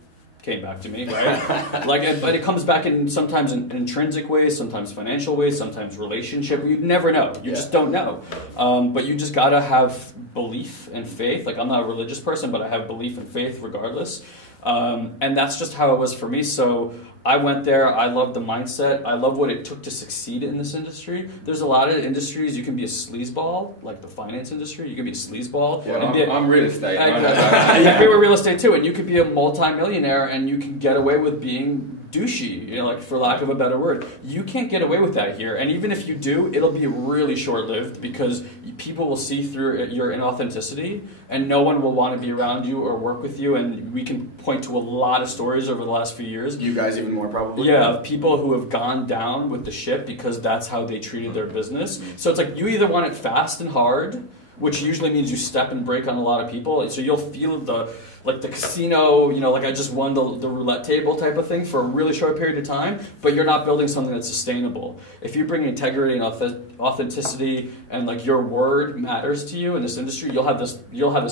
came back to me, right? But it comes back in sometimes in intrinsic ways, sometimes financial ways, sometimes relationship. You never know. You just don't know. But you just gotta have belief and faith. Like, I'm not a religious person, but I have belief and faith regardless. And that's just how it was for me. So I went there. I loved the mindset. I love what it took to succeed in this industry. There's a lot of industries you can be a sleazeball, like the finance industry. You can be a sleazeball. Yeah, I'm real estate. We were real estate too, and you could be a multi-millionaire, and you can get away with being douchey, like, for lack of a better word. You can't get away with that here, and even if you do, it'll be really short-lived, because people will see through your inauthenticity, and no one will want to be around you or work with you. And we can point to a lot of stories over the last few years. You guys even more probably. Yeah, of people who have gone down with the ship because that's how they treated their business. So it's like, you either want it fast and hard, which usually means you step and break on a lot of people. So you'll feel the casino, like I just won the roulette table type of thing for a really short period of time, but you're not building something that's sustainable. If you bring integrity and authenticity and like your word matters to you in this industry, you'll have this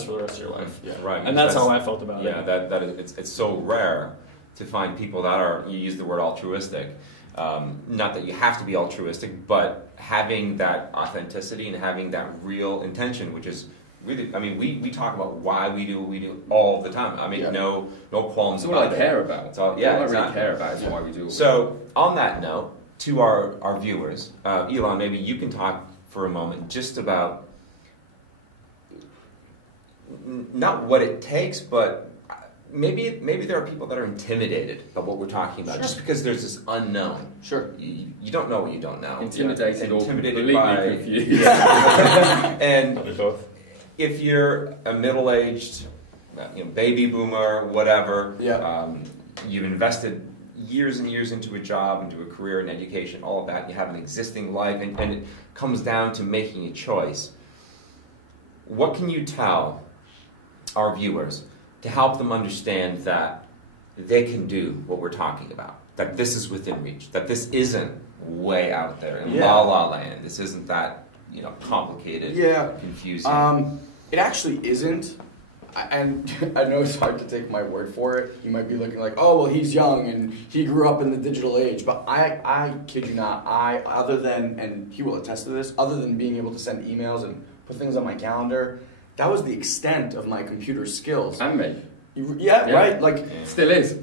for the rest of your life. Yeah, right. And that's how I felt about it. Yeah, that is, it's so rare to find people that are, you use the word altruistic. Not that you have to be altruistic, but having that authenticity and having that real intention, which is really, I mean, we talk about why we do what we do all the time. I mean, no qualms about it. It's all I care about. It's all, yeah, all I exactly. really care about is why we do it. So, on that note, to our viewers, Ilan, maybe you can talk for a moment just about not what it takes, but maybe there are people that are intimidated by what we're talking about, just because there's this unknown. Sure. You don't know what you don't know. Intimidated or completely by, confused. And if you're a middle-aged, baby boomer, whatever, you've invested years and years into a job, into a career, and education, all of that, you have an existing life, and it comes down to making a choice. What can you tell our viewers to help them understand that they can do what we're talking about, that this is within reach, that this isn't way out there in la la land, this isn't that complicated, confusing? It actually isn't. And I know it's hard to take my word for it. You might be looking like, oh, well, he's young and he grew up in the digital age. But I kid you not, other than, and he will attest to this, other than being able to send emails and put things on my calendar, that was the extent of my computer skills. And me. Right? Like, still is.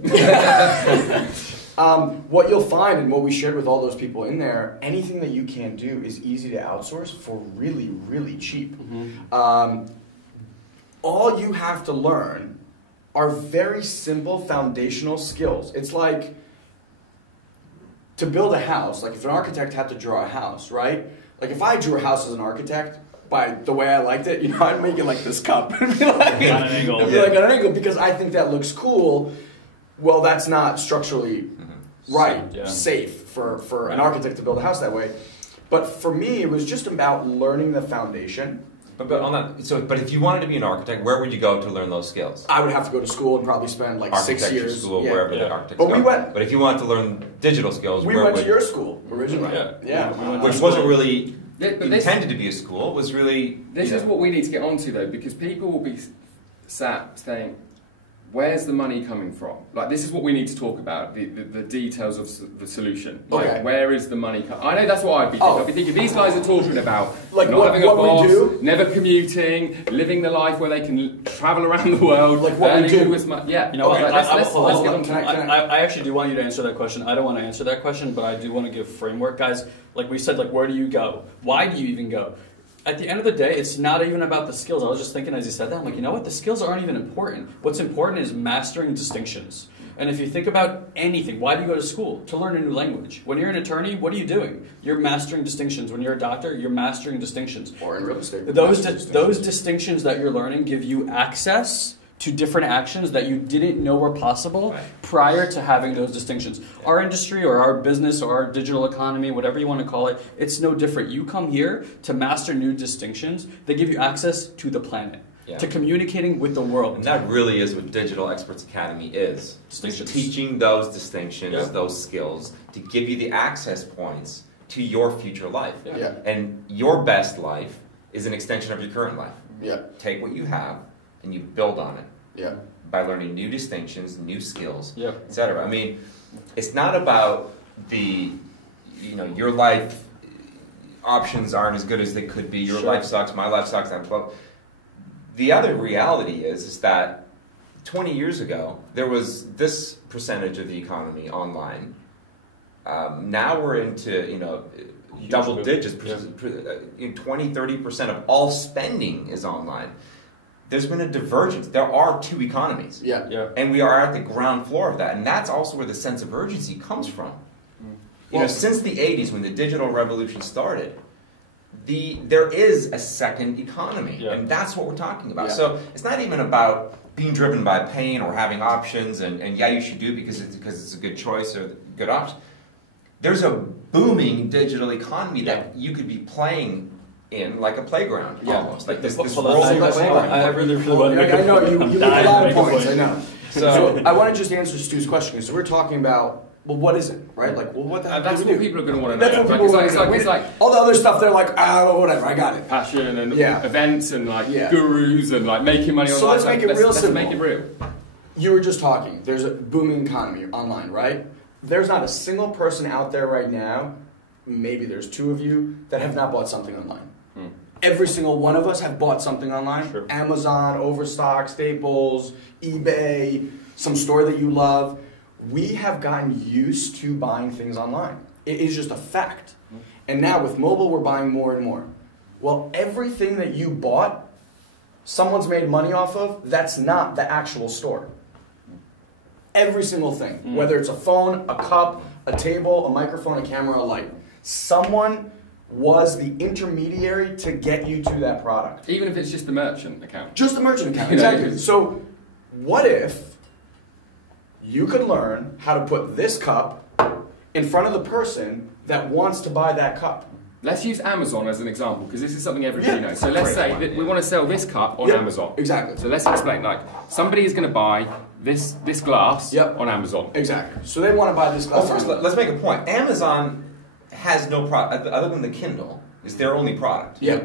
What you'll find, and what we shared with all those people in there, anything that you can do is easy to outsource for really, really cheap. All you have to learn are very simple foundational skills. It's like to build a house, like if an architect had to draw a house, right? Like if I drew a house as an architect, by the way I liked it, I'd make it like this cup. It'd be like on an angle. It'd be like on an angle because I think that looks cool. Well, that's not structurally safe for an architect to build a house that way. But for me, it was just about learning the foundation. But on that, but if you wanted to be an architect, where would you go to learn those skills? I would have to go to school and probably spend like 6 years. School, wherever the architects but go. we went. But if you wanted to learn digital skills, we went to your school originally. Which wasn't really intended to be a school. Was really. This is what we need to get onto though, because people will be sat saying, where's the money coming from? Like, this is what we need to talk about, the details of the solution. Like, where is the money coming? I know that's what I'd be thinking. I'd be thinking, these guys are talking about like not having a boss, never commuting, living the life where they can travel around the world. Like what we do. Let's get on to I actually do want you to answer that question. I don't want to answer that question, but I do want to give framework. Guys, like we said, like, where do you go? Why do you even go? At the end of the day, it's not even about the skills. I was just thinking as you said that, I'm like, you know what? The skills aren't even important. What's important is mastering distinctions. And if you think about anything, why do you go to school? To learn a new language. When you're an attorney, what are you doing? You're mastering distinctions. When you're a doctor, you're mastering distinctions. Or in real estate. Those distinctions that you're learning give you access to different actions that you didn't know were possible prior to having those distinctions. Our industry or our business or our digital economy, whatever you want to call it, it's no different. You come here to master new distinctions. They give you access to the planet, to communicating with the world. And that really is what Digital Experts Academy is. Distinctions. Teaching those distinctions, those skills, to give you the access points to your future life. And your best life is an extension of your current life. Take what you have and you build on it. By learning new distinctions, new skills, etc. I mean, it's not about your life options aren't as good as they could be. Your life sucks, my life sucks. The other reality is that 20 years ago, there was this percentage of the economy online. Now we're into, double digits. 20-30% of all spending is online. There's been a divergence. There are two economies. And we are at the ground floor of that. And that's also where the sense of urgency comes from. Since the 80s, when the digital revolution started, there is a second economy. And that's what we're talking about. So it's not even about being driven by pain or having options and you should do because it's a good choice or a good option. There's a booming digital economy that you could be playing in like a playground almost. Like this world of playground. I really want to make I know, you make a lot of points, I know. So I want to just answer Stu's question. So we're talking about, well, what is it, right? Like, well, what the heck that's do we what do? people are going to want to know. That's what people want to know. It's like all the other stuff, they're like, whatever, I got it. Passion and events and like gurus and like making money online. So let's make it real simple. Let's make it real. You were just talking. There's a booming economy online, right? there's not a single person out there right now, maybe there's 2 of you, that have not bought something online. Every single one of us have bought something online. Sure. Amazon, Overstock, Staples, eBay, some store that you love. We have gotten used to buying things online. It is just a fact. And now with mobile, we're buying more and more. Well, everything that you bought, someone's made money off of, that's not the actual store. Every single thing, whether it's a phone, a cup, a table, a microphone, a camera, a light. Someone was the intermediary to get you to that product. Even if it's just the merchant account. Just the merchant account, exactly. So what if you could learn how to put this cup in front of the person that wants to buy that cup? Let's use Amazon as an example, because this is something everybody knows. So let's say that we want to sell this cup on Amazon. Exactly. So let's explain, like, somebody is going to buy this glass on Amazon. Exactly. So they want to buy this glass. Well, first, let's make a point. Amazon has no product, other than the Kindle, is their only product. Yeah.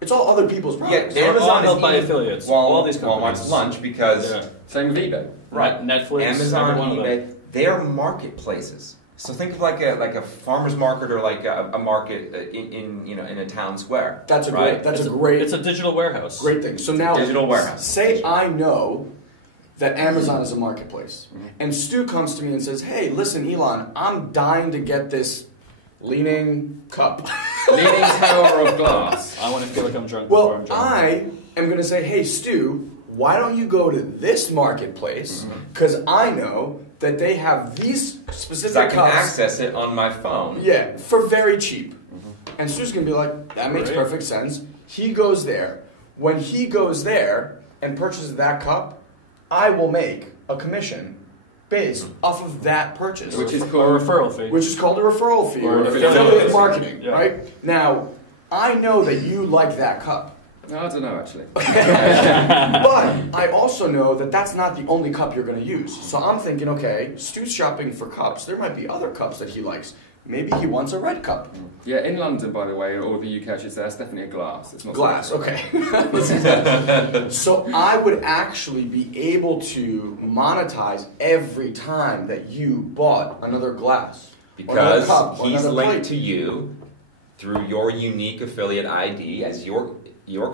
It's all other people's products. Yeah, Amazon is by affiliates. All these companies. Walmart's lunch, because... Same with eBay. Right. Netflix, Amazon, eBay, they're marketplaces. So think of like a farmer's market, or like a market in a town square. That's a right? great. It's a digital warehouse. Great thing. So now, digital warehouse. Say I know that Amazon is a marketplace, and Stu comes to me and says, "Hey, listen, Ilan, I'm dying to get this leaning cup, leaning tower of glass. I want to feel like I'm drunk. Well, before I'm drunk. I am going to say, hey, Stu, why don't you go to this marketplace? Because I know that they have these specific I can cups. access it on my phone. Yeah, for very cheap. And Stu's going to be like, that makes perfect sense. He goes there. When he goes there and purchases that cup, I will make a commission based off of that purchase. Which is called a referral fee. Which is called a referral fee. Or affiliate marketing, right? Now, I know that you like that cup. No, I don't know, actually. But I also know that that's not the only cup you're going to use. So I'm thinking, okay, Stu's shopping for cups. There might be other cups that he likes. Maybe he wants a red cup. Yeah, in London, by the way, or the UK, I should say, that's definitely a glass. It's not glass, okay. So I would actually be able to monetize every time that you bought another glass. Because cup, he's linked to you through your unique affiliate ID as your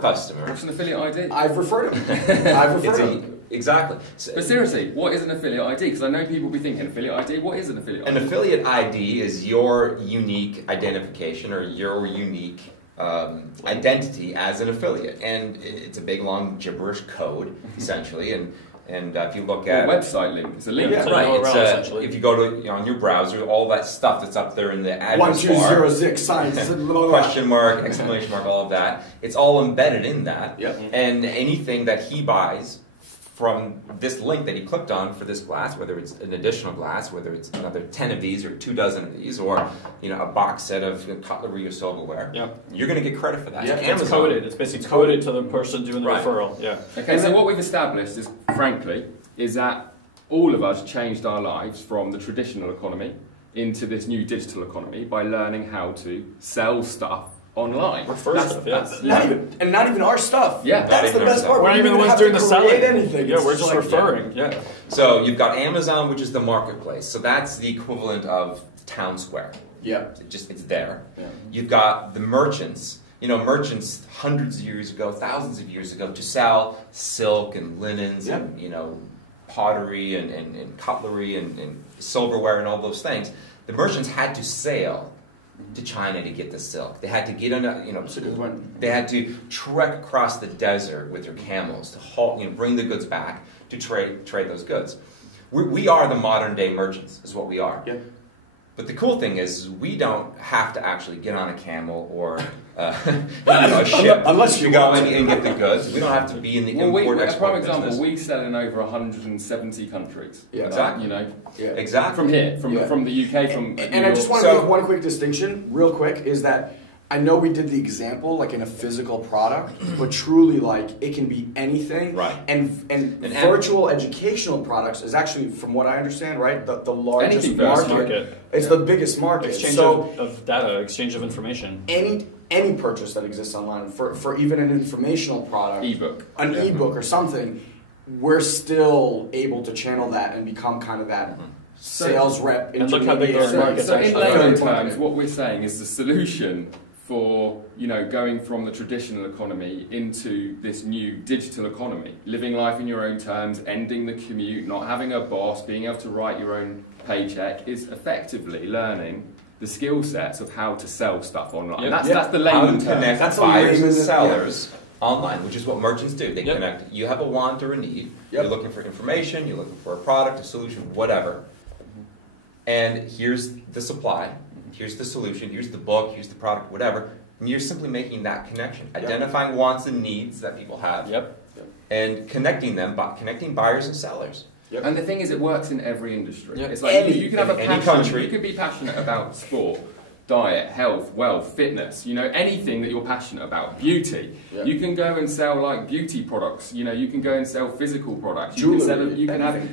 customer. What's an affiliate ID? I've referred him. Exactly. But seriously, what is an affiliate ID? Because I know people will be thinking, affiliate ID? What is an affiliate ID? An affiliate ID is your unique identification, or your unique identity as an affiliate. And it's a big, long, gibberish code, essentially. And if you look at... a website link. It's a link. Yeah, right. It's if you go to on your browser, all that stuff that's up there in the address bar. 1206 signs. Question mark, exclamation mark, all of that. It's all embedded in that. Yep. And anything that he buys from this link that he clicked on for this glass, whether it's an additional glass, whether it's another 10 of these or 24 of these, or a box set of cutlery or silverware, you're going to get credit for that. Yeah, it's coded. It's basically coded to the person doing the referral. Yeah. Okay, so what we've established is, frankly, is that all of us changed our lives from the traditional economy into this new digital economy by learning how to sell stuff online. Not even our stuff. Yeah, that's the best part. We're not even the ones doing the selling. Anything. Yeah, we're just referring. Yeah. So you've got Amazon, which is the marketplace. So that's the equivalent of town square. Yeah. It's there. Yeah. You've got the merchants. Merchants hundreds of years ago, thousands of years ago, to sell silk and linens and pottery and cutlery and silverware and all those things. The merchants had to sail to China to get the silk. They had to get on they had to trek across the desert with their camels to haul, bring the goods back to trade those goods. We are the modern day merchants, is what we are. Yeah. But the cool thing is, we don't have to actually get on a camel or a ship unless you go and get the goods. We don't have to be in the import-export business. For example, we sell in over 170 countries. Yeah, exactly. Exactly. From here, from the UK, and I just want to make one quick distinction, real quick, is that I know we did the example like in a physical product, but truly it can be anything. Right. And virtual educational products is actually, from what I understand, right, the largest market. It's the biggest market. Exchange of data, exchange of information. Any purchase that exists online for even an informational product, ebook or something, we're still able to channel that and become kind of that sales rep. And look how big those markets So are. in layman terms, what we're saying is the solution for going from the traditional economy into this new digital economy, living life in your own terms, ending the commute, not having a boss, being able to write your own paycheck, is effectively learning the skill sets of how to sell stuff online. Yep. That's the layman terms. Connect That's buyers and layman, sellers online, which is what merchants do. They Yep. connect. You have a want or a need. Yep. You're looking for information. You're looking for a product, a solution, whatever. And here's the supply. Here's the solution. Here's the book. Here's the product, whatever. And you're simply making that connection, identifying wants and needs that people have, Yep. and connecting them, connecting buyers and sellers. Yep. And the thing is, it works in every industry. Yep. It's like you can have a any passion. country. You can be passionate about sport, diet, health, wealth, fitness. Anything that you're passionate about. Beauty. Yep. You can go and sell like beauty products. You can go and sell physical products. Jewelry,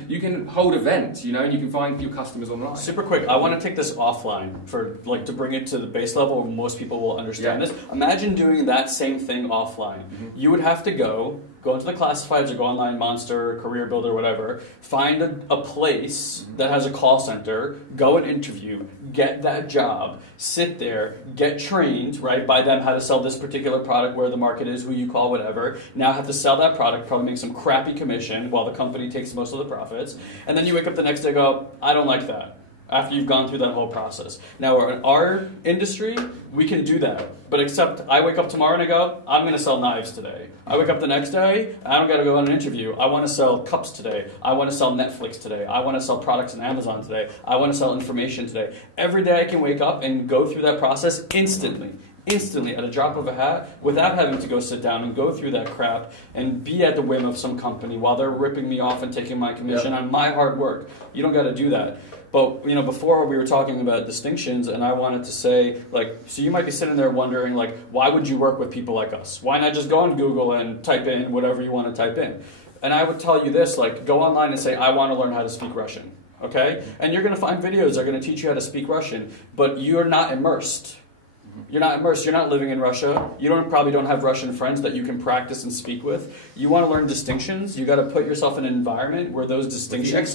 You can hold events. And you can find your customers online. Super quick, I want to take this offline to bring it to the base level where most people will understand this. Imagine doing that same thing offline. You would have to go into the classifieds or go online, Monster, Career Builder, whatever, find a place that has a call center, go and interview, get that job, sit there, get trained, right, by them how to sell this particular product, where the market is, who you call, whatever. Now have to sell that product, probably make some crappy commission while the company takes most of the profits. And then you wake up the next day and go, I don't like that. After you've gone through that whole process. Now, in our industry, we can do that. But except I wake up tomorrow and I go, I'm going to sell knives today. I wake up the next day, I don't got to go on an interview. I want to sell cups today. I want to sell Netflix today. I want to sell products on Amazon today. I want to sell information today. Every day I can wake up and go through that process instantly at a drop of a hat, without having to go sit down and go through that crap and be at the whim of some company while they're ripping me off and taking my commission on my hard work. You don't got to do that. But before we were talking about distinctions, and I wanted to say, so you might be sitting there wondering, why would you work with people like us? Why not just go on Google and type in whatever you want to type in? And I would tell you this, go online and say, I want to learn how to speak Russian, okay? And you're going to find videos that are going to teach you how to speak Russian, but you're not immersed. You're not immersed. You're not living in Russia. You probably don't have Russian friends that you can practice and speak with. You want to learn distinctions. You got to put yourself in an environment where those distinctions,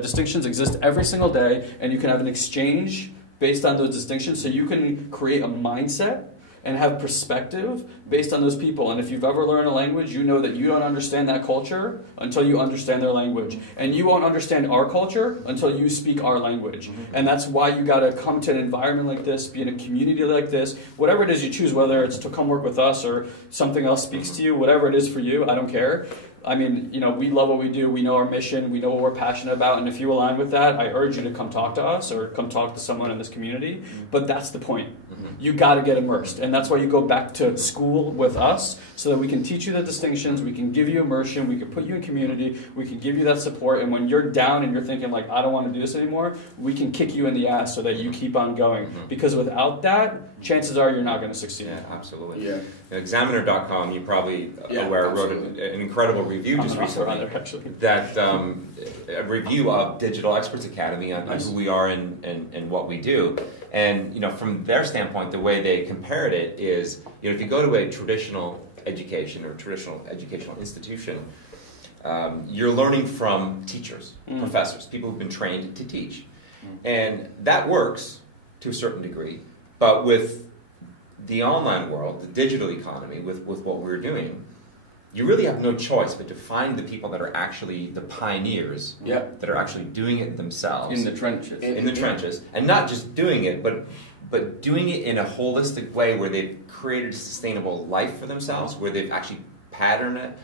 distinctions exist every single day, and you can have an exchange based on those distinctions. So you can create a mindset and have perspective based on those people. And if you've ever learned a language, you know that you don't understand that culture until you understand their language. And you won't understand our culture until you speak our language. And that's why you got to come to an environment like this, be in a community like this, whatever it is you choose, whether it's to come work with us or something else speaks to you, whatever it is for you, I don't care. I mean, we love what we do. We know our mission. We know what we're passionate about. And if you align with that, I urge you to come talk to us or come talk to someone in this community. But that's the point. You got to get immersed. And that's why you go back to school with us, so that we can teach you the distinctions, we can give you immersion, we can put you in community, we can give you that support. And when you're down and you're thinking I don't want to do this anymore, we can kick you in the ass so that you keep on going. Because without that, chances are you're not going to succeed. Yeah, absolutely. Yeah. Examiner.com, you probably aware, wrote an incredible review just recently. That a review of Digital Experts Academy on who we are and what we do. And from their standpoint, the way they compared it is, if you go to a traditional education or traditional educational institution, you're learning from teachers, professors, people who've been trained to teach. And that works to a certain degree, but with the online world, the digital economy, with what we're doing, you really have no choice but to find the people that are actually the pioneers, that are actually doing it themselves. In the trenches. In the trenches. And not just doing it, but doing it in a holistic way where they've created a sustainable life for themselves, where they've actually patternized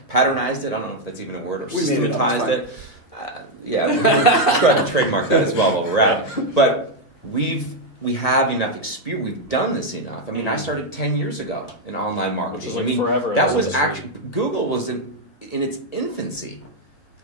it. I don't know if that's even a word, or systematized it. We'll go ahead and trademark that as well while we're at it. But we have enough experience. We've done this enough. I mean, I started 10 years ago in online marketing. Which is forever. That was actually, Google was in its infancy.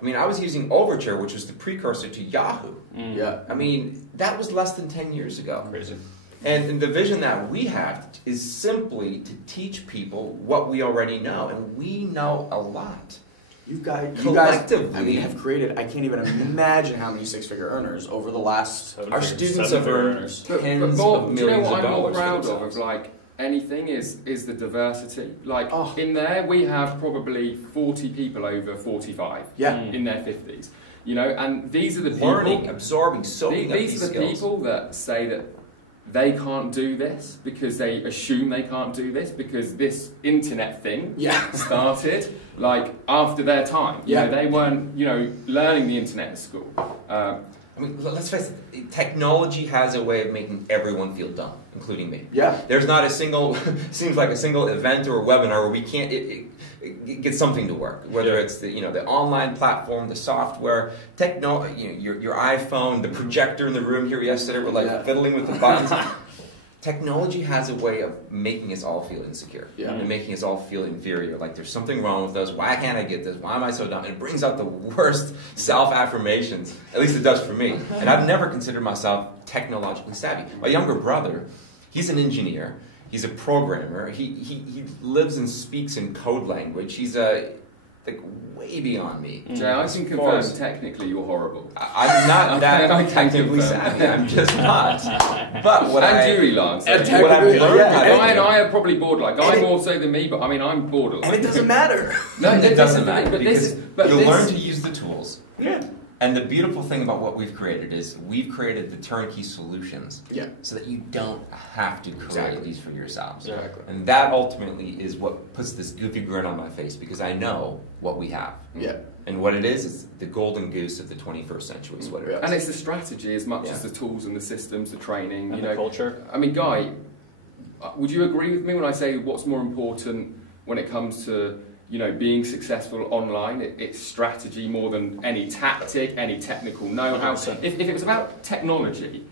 I mean, I was using Overture, which was the precursor to Yahoo. Yeah. I mean, that was less than 10 years ago. Crazy. And the vision that we have is simply to teach people what we already know, and we know a lot. You guys, collectively, have created, I can't even imagine how many six-figure earners over the last... Our students have earned tens of millions of dollars. Do you know what I'm more proud of anything is the diversity. In there, we have probably 40 people over 45 in their 50s. You know, and these are the people learning, absorbing, soaking up these These are the skills. people that say that they can't do this because they assume they can't do this because this internet thing started like after their time. You know, they weren't, you know, learning the internet at school. I mean, let's face it, technology has a way of making everyone feel dumb, including me. Yeah. There's not a single, seems like a single event or webinar where we can't get something to work. Whether it's the, you know, the online platform, the software, your iPhone, the projector in the room here yesterday, we're like fiddling with the buttons. Technology has a way of making us all feel insecure and making us all feel inferior. Like there's something wrong with us. Why can't I get this? Why am I so dumb? And it brings out the worst self-affirmations. At least it does for me. And I've never considered myself technologically savvy. My younger brother, he's an engineer. He's a programmer. He lives and speaks in code language. He's like way beyond me. Jay, I can confirm technically you're horrible. I'm not that technically savvy. I'm just not. But what Jury Lance. what I've learned, Guy and I are probably borderline. Guy more so than me, but I mean I'm borderline. And it doesn't matter. No, it doesn't matter but because you'll learn to use the tools. Yeah. And the beautiful thing about what we've created is we've created the turnkey solutions so that you don't have to create these for yourselves. Exactly. And that ultimately is what puts this goofy grin on my face because I know what we have. Yeah. And what it is the golden goose of the 21st century is what it is. And it's the strategy as much as the tools and the systems, the training, and the culture. I mean, Guy, would you agree with me when I say what's more important when it comes to, you know, being successful online? It's strategy more than any tactic, any technical know-how. If it was about technology,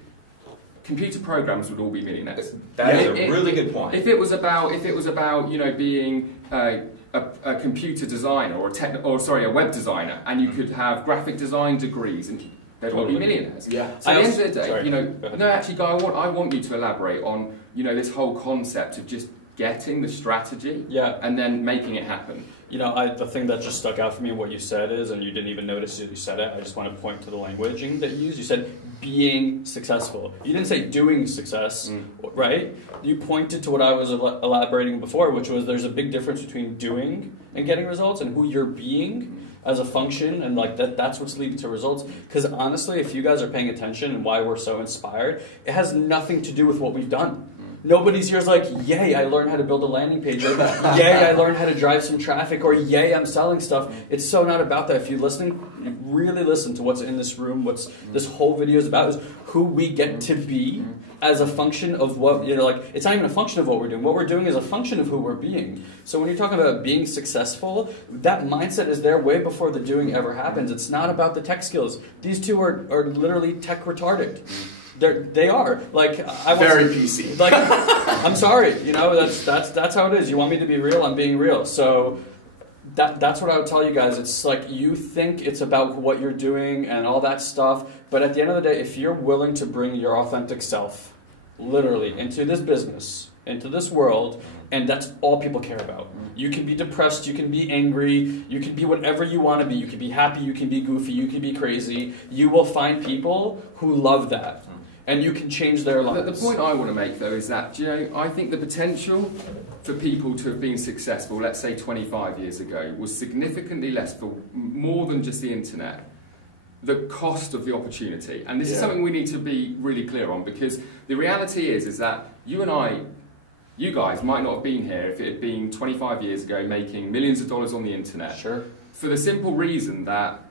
computer programs would all be millionaires. That is a really good point. If it was about you know being a computer designer or a web designer, and you could have graphic design degrees, and they'd all be millionaires. Yeah. So at the end of the day, you know, no, actually, Guy, I want you to elaborate on, you know, this whole concept of just getting the strategy and then making it happen. You know, the thing that just stuck out for me, what you said is, and you didn't even notice that you said it, I just want to point to the languaging that you used. You said being successful. You didn't say doing success, right? You pointed to what I was elaborating before, which was there's a big difference between doing and getting results and who you're being as a function, and like that's what's leading to results. Because honestly, if you guys are paying attention and why we're so inspired, it has nothing to do with what we've done. Nobody's here's like, yay, I learned how to build a landing page, or yay, I learned how to drive some traffic, or yay, I'm selling stuff. It's so not about that. If you really listen to what's in this room, what's this whole video is about, is who we get to be as a function of what, you know, like, it's not even a function of what we're doing. What we're doing is a function of who we're being. So when you're talking about being successful, that mindset is there way before the doing ever happens. It's not about the tech skills. These two are literally tech retarded. They are like very PC. Like I'm sorry, you know, that's how it is. You want me to be real? I'm being real. So that's what I would tell you guys. It's like you think it's about what you're doing and all that stuff, but at the end of the day, if you're willing to bring your authentic self, literally, into this business, into this world, and that's all people care about. You can be depressed, you can be angry, you can be whatever you want to be. You can be happy, you can be goofy, you can be crazy. You will find people who love that. And you can change their lives. The point I want to make, though, is that, you know, I think the potential for people to have been successful, let's say 25 years ago, was significantly less for more than just the internet. The cost of the opportunity. And this is something we need to be really clear on, because the reality is that you guys might not have been here if it had been 25 years ago making millions of dollars on the internet. Sure. For the simple reason that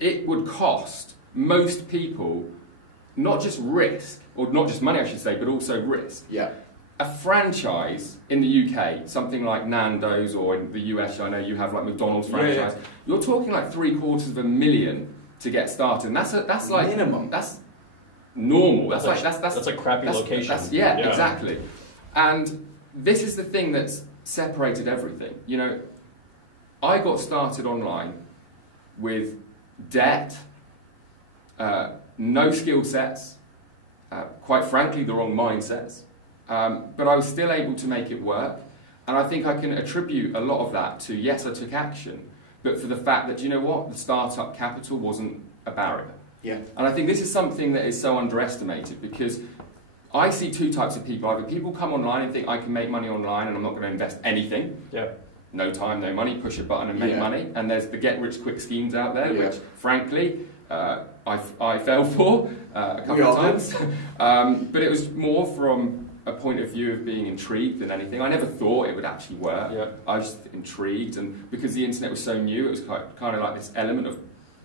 it would cost most people not just risk, or not just money I should say, but also risk. Yeah. A franchise in the UK, something like Nando's, or in the US, I know you have like McDonald's franchise, you're talking like $750,000 to get started. And that's like minimum. That's normal. That's a crappy location. Exactly. And this is the thing that's separated everything. You know, I got started online with debt, no skill sets, quite frankly the wrong mindsets, but I was still able to make it work, and I think I can attribute a lot of that to, yes, I took action, but for the fact that, you know what, the startup capital wasn't a barrier. Yeah. And I think this is something that is so underestimated, because I see two types of people. Either people come online and think I can make money online and I'm not going to invest anything, no time, no money, push a button and make money. And there's the get-rich-quick schemes out there, which, frankly, I fell for a couple of times. But it was more from a point of view of being intrigued than anything. I never thought it would actually work. I was just intrigued, and because the internet was so new, it was kind of like this element of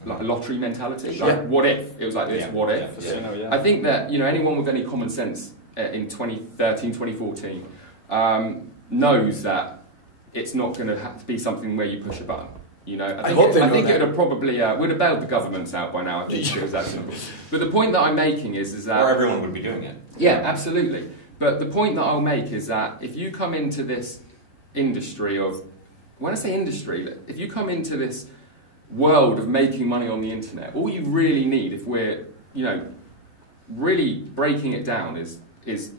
like a lottery mentality. Like, what if? It was like this, what if? I think that, you know, anyone with any common sense in 2013, 2014 knows that it's not going to have to be something where you push a button. You know, I think it would have probably would have bailed the governments out by now. I think it was that simple. But the point that I'm making is that, or everyone would be doing it. Yeah, absolutely. But the point that I'll make is that if you come into this industry of, when I say industry, if you come into this world of making money on the internet, all you really need, if we're, you know, really breaking it down, is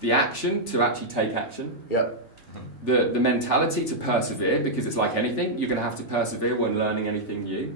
the action to actually take action. The mentality to persevere, because it's like anything, you're going to have to persevere when learning anything new.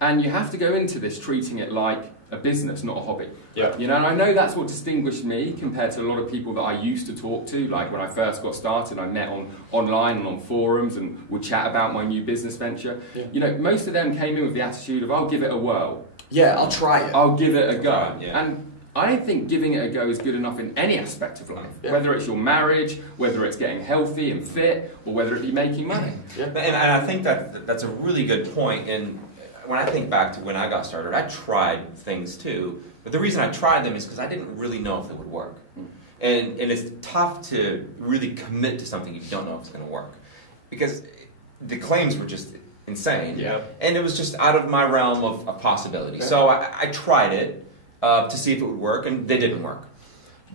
And you have to go into this treating it like a business, not a hobby. You know, and I know that's what distinguished me compared to a lot of people that I used to talk to. Like when I first got started, I met online and on forums and would chat about my new business venture. You know, most of them came in with the attitude of, I'll give it a whirl. I'll try it. I'll give it a go. And I don't think giving it a go is good enough in any aspect of life. Whether it's your marriage, whether it's getting healthy and fit, or whether it be making money. And I think that's a really good point. And when I think back to when I got started, I tried things too. But the reason I tried them is because I didn't really know if it would work. And it's tough to really commit to something if you don't know if it's going to work. Because the claims were just insane. And it was just out of my realm of possibility. So I tried it to see if it would work, and they didn't work.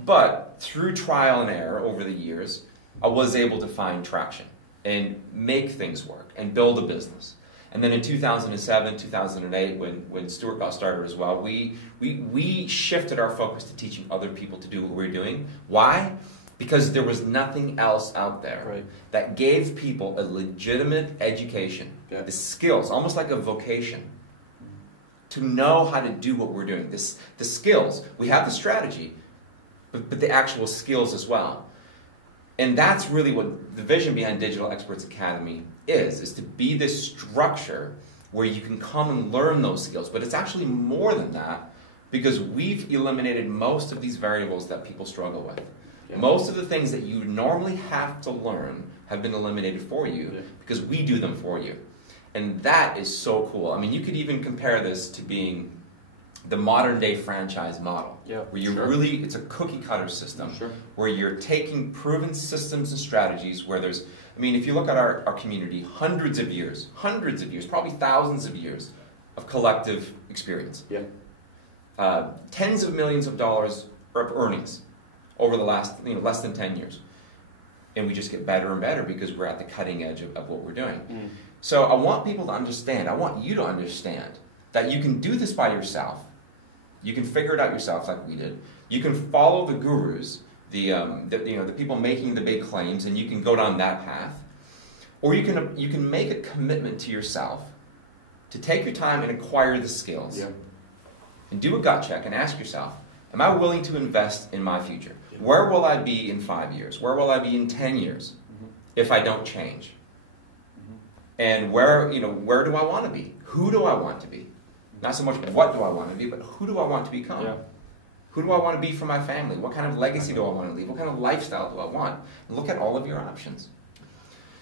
But through trial and error over the years, I was able to find traction and make things work and build a business. And then in 2007, 2008, when Stuart got started as well, we shifted our focus to teaching other people to do what we're doing. Why? Because there was nothing else out there that gave people a legitimate education, the skills, almost like a vocation, to know how to do what we're doing. The skills. We have the strategy, but the actual skills as well. And that's really what the vision behind Digital Experts Academy is to be this structure where you can come and learn those skills. But it's actually more than that, because we've eliminated most of these variables that people struggle with. Most of the things that you normally have to learn have been eliminated for you because we do them for you. And that is so cool. I mean, you could even compare this to being the modern day franchise model, where you're really, it's a cookie cutter system, where you're taking proven systems and strategies where there's, I mean, if you look at our community, hundreds of years, probably thousands of years of collective experience. Tens of millions of dollars of earnings over the last, less than 10 years. And we just get better and better because we're at the cutting edge of what we're doing. So I want people to understand, I want you to understand that you can do this by yourself. You can figure it out yourself like we did. You can follow the gurus, the people making the big claims, and you can go down that path. Or you can make a commitment to yourself to take your time and acquire the skills. And do a gut check and ask yourself, am I willing to invest in my future? Where will I be in 5 years? Where will I be in 10 years if I don't change? And where do I want to be? Who do I want to be? Not so much what do I want to be, but who do I want to become? Who do I want to be for my family? What kind of legacy do I want to leave? What kind of lifestyle do I want? And look at all of your options.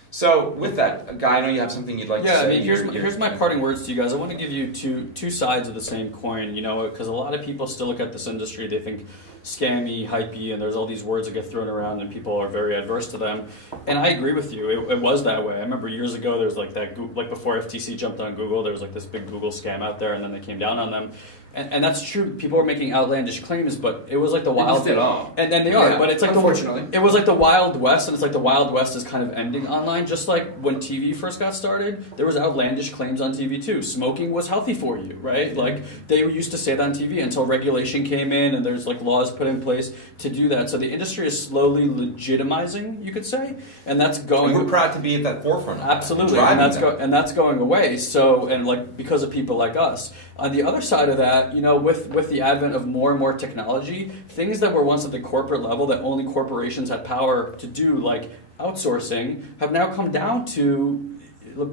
So with that, Guy, I know you have something you'd like to say. I mean, here's my parting words to you guys. I want to give you two sides of the same coin, because a lot of people still look at this industry, they think scammy, hypey, and there's all these words that get thrown around and people are very adverse to them. And I agree with you. It was that way. I remember years ago there was like before FTC jumped on Google, there was like this big Google scam out there, and then they came down on them. And that's true. People were making outlandish claims, but it was like the wild. They still are. And then they are, but it's like unfortunately, it was like the Wild West, and it's like the Wild West is kind of ending online. Just like when TV first got started, there was outlandish claims on TV too. Smoking was healthy for you, right? Like they used to say that on TV until regulation came in, and there's like laws put in place to do that. So the industry is slowly legitimizing, you could say, and that's going. And we're proud to be at that forefront. Absolutely, and that's going away. So, and like because of people like us. On the other side of that, that, you know, with the advent of more and more technology, things that were once at the corporate level that only corporations had power to do, like outsourcing, have now come down to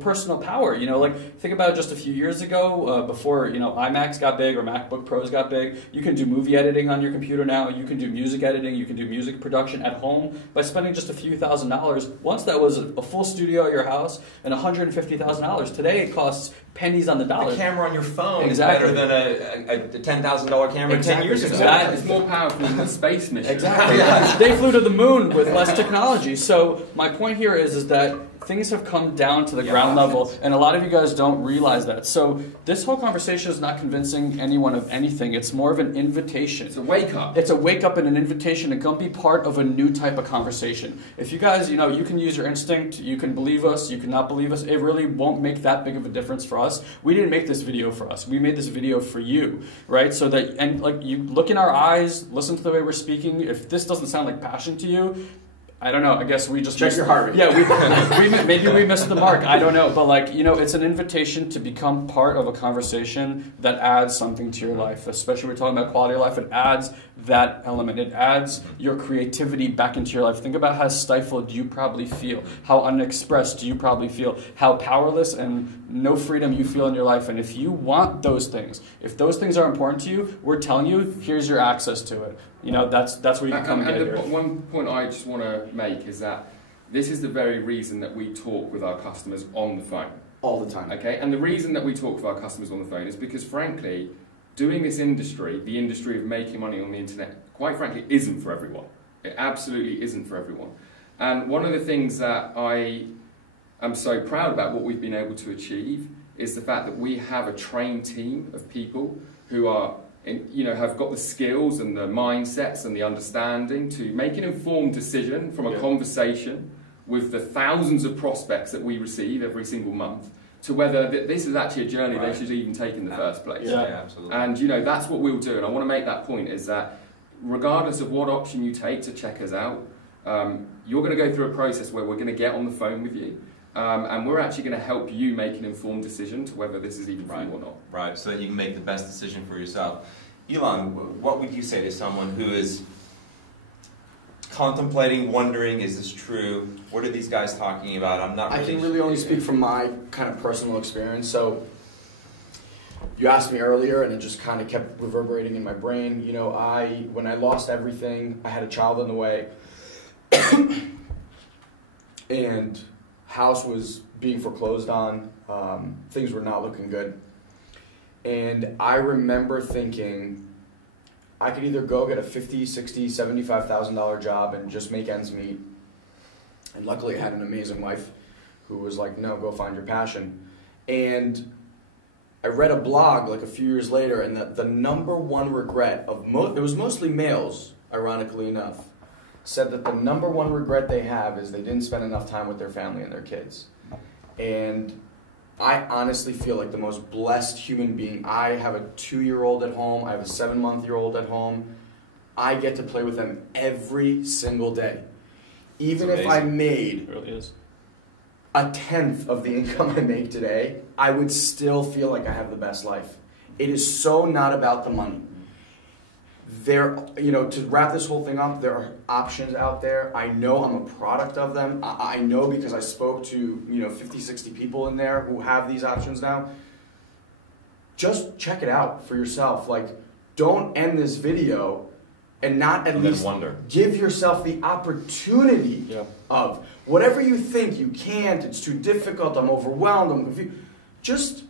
personal power. You know, like think about just a few years ago, before, you know, iMacs got big or MacBook Pros got big, you can do movie editing on your computer now, you can do music editing, you can do music production at home by spending just a few $1,000s. Once that was a full studio at your house and $150,000. Today it costs pennies on the dollar. A camera on your phone exactly. is better than a $10,000 camera exactly. 10 years ago. Exactly. It's more powerful than the space mission. Exactly. They flew to the moon with less technology. So my point here is that things have come down to the ground level, and a lot of you guys don't realize that. So this whole conversation is not convincing anyone of anything. It's more of an invitation. It's a wake up. It's a wake up and an invitation to come be part of a new type of conversation. If you guys, you know, you can use your instinct, you can believe us, you cannot believe us, it really won't make that big of a difference for us. We didn't make this video for us. We made this video for you, right? So that, and like, you look in our eyes, listen to the way we're speaking. If this doesn't sound like passion to you, I don't know. I guess we just check your heart rate. Yeah, maybe we missed the mark. I don't know, but like, you know, it's an invitation to become part of a conversation that adds something to your life. Especially we're talking about quality of life. It adds that element. It adds your creativity back into your life. Think about how stifled you probably feel, how unexpressed you probably feel, how powerless and no freedom you feel in your life. And if you want those things, if those things are important to you, we're telling you, here's your access to it. You know, that's where you can come and get it. One point I just want to make is that this is the very reason that we talk with our customers on the phone. All the time. Okay, and the reason that we talk with our customers on the phone is because, frankly, doing this industry, the industry of making money on the internet, quite frankly, isn't for everyone. It absolutely isn't for everyone. And one of the things that I am so proud about what we've been able to achieve is the fact that we have a trained team of people who are, you know, have got the skills and the mindsets and the understanding to make an informed decision from a conversation with the thousands of prospects that we receive every single month to whether this is actually a journey they should even take in the first place. Yeah, absolutely. And, you know, that's what we'll do. And I want to make that point is that regardless of what option you take to check us out, you're going to go through a process where we're going to get on the phone with you. And we're actually going to help you make an informed decision to whether this is even for you or not. Right, so that you can make the best decision for yourself. Ilan, what would you say to someone who is contemplating, wondering, is this true? What are these guys talking about? I'm not really I can really only speak from my kind of personal experience. So you asked me earlier, and it just kind of kept reverberating in my brain. You know, when I lost everything, I had a child on the way, and house was being foreclosed on. Things were not looking good. And I remember thinking, I could either go get a $50,000, $60,000, $75,000 job and just make ends meet. And luckily I had an amazing wife who was like, no, go find your passion. And I read a blog like a few years later, and the number one regret of it was mostly males, ironically enough, said that the number one regret they have is they didn't spend enough time with their family and their kids. And I honestly feel like the most blessed human being. I have a 2-year-old at home. I have a 7-month-old at home. I get to play with them every single day. Even if I made a 1/10 of the income I make today, I would still feel like I have the best life. It is so not about the money. You know, to wrap this whole thing up, there are options out there. I know I'm a product of them. I know because I spoke to, you know, 50, 60 people in there who have these options now. Just check it out for yourself. Like, don't end this video and not at least give yourself the opportunity of whatever you think you can't, it's too difficult, I'm overwhelmed, I'm confused. Just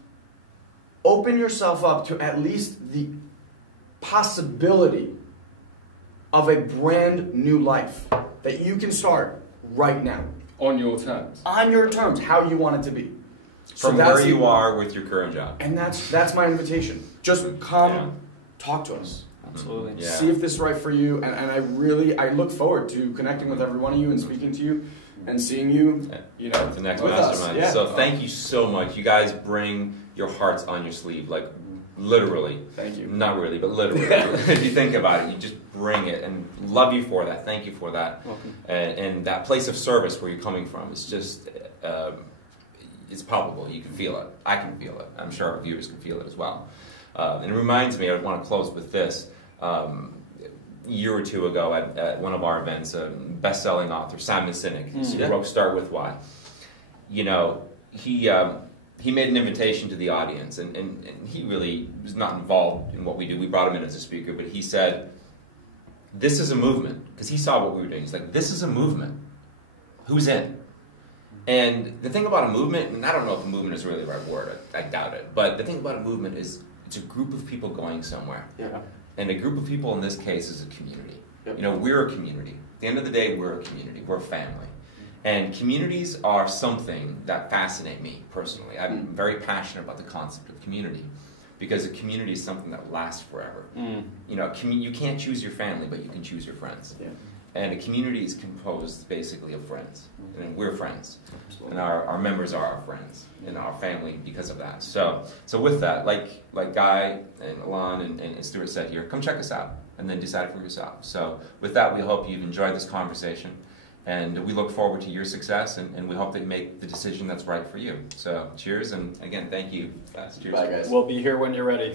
open yourself up to at least the possibility of a brand new life that you can start right now. On your terms. On your terms, how you want it to be. From where you are with your current job. And that's my invitation. Just come, talk to us. Absolutely. Yeah. See if this is right for you. And I look forward to connecting with every one of you and speaking to you and seeing you, you know, the next with mastermind. Us. Yeah. So thank you so much. You guys bring your hearts on your sleeve, like literally. Thank you. Not really, but literally. If you think about it, you just bring it, and love you for that. Thank you for that. Welcome. And that place of service where you're coming from, it's just, it's palpable. You can feel it. I can feel it. I'm sure our viewers can feel it as well. And it reminds me, I want to close with this. A year or two ago at one of our events, a best-selling author, Simon Sinek, who wrote Start With Why. You know, he made an invitation to the audience, and he really was not involved in what we do. We brought him in as a speaker, but he said, this is a movement, because he saw what we were doing. He's like, this is a movement. Who's in? And the thing about a movement, and I don't know if a movement is really the right word, I doubt it, but the thing about a movement is it's a group of people going somewhere. Yeah. And a group of people in this case is a community. Yep. You know, we're a community. At the end of the day, we're a community. We're a family. And communities are something that fascinate me personally. I'm very passionate about the concept of community because a community is something that lasts forever. You know, you can't choose your family, but you can choose your friends. Yeah. And a community is composed basically of friends. And we're friends. Absolutely. And our members are our friends and our family because of that. So with that, like Guy and Ilan and Stuart said here, come check us out and then decide for yourself. So with that, we hope you've enjoyed this conversation. And we look forward to your success, and we hope that you make the decision that's right for you. So cheers, and again, thank you. Cheers. Bye, guys. We'll be here when you're ready.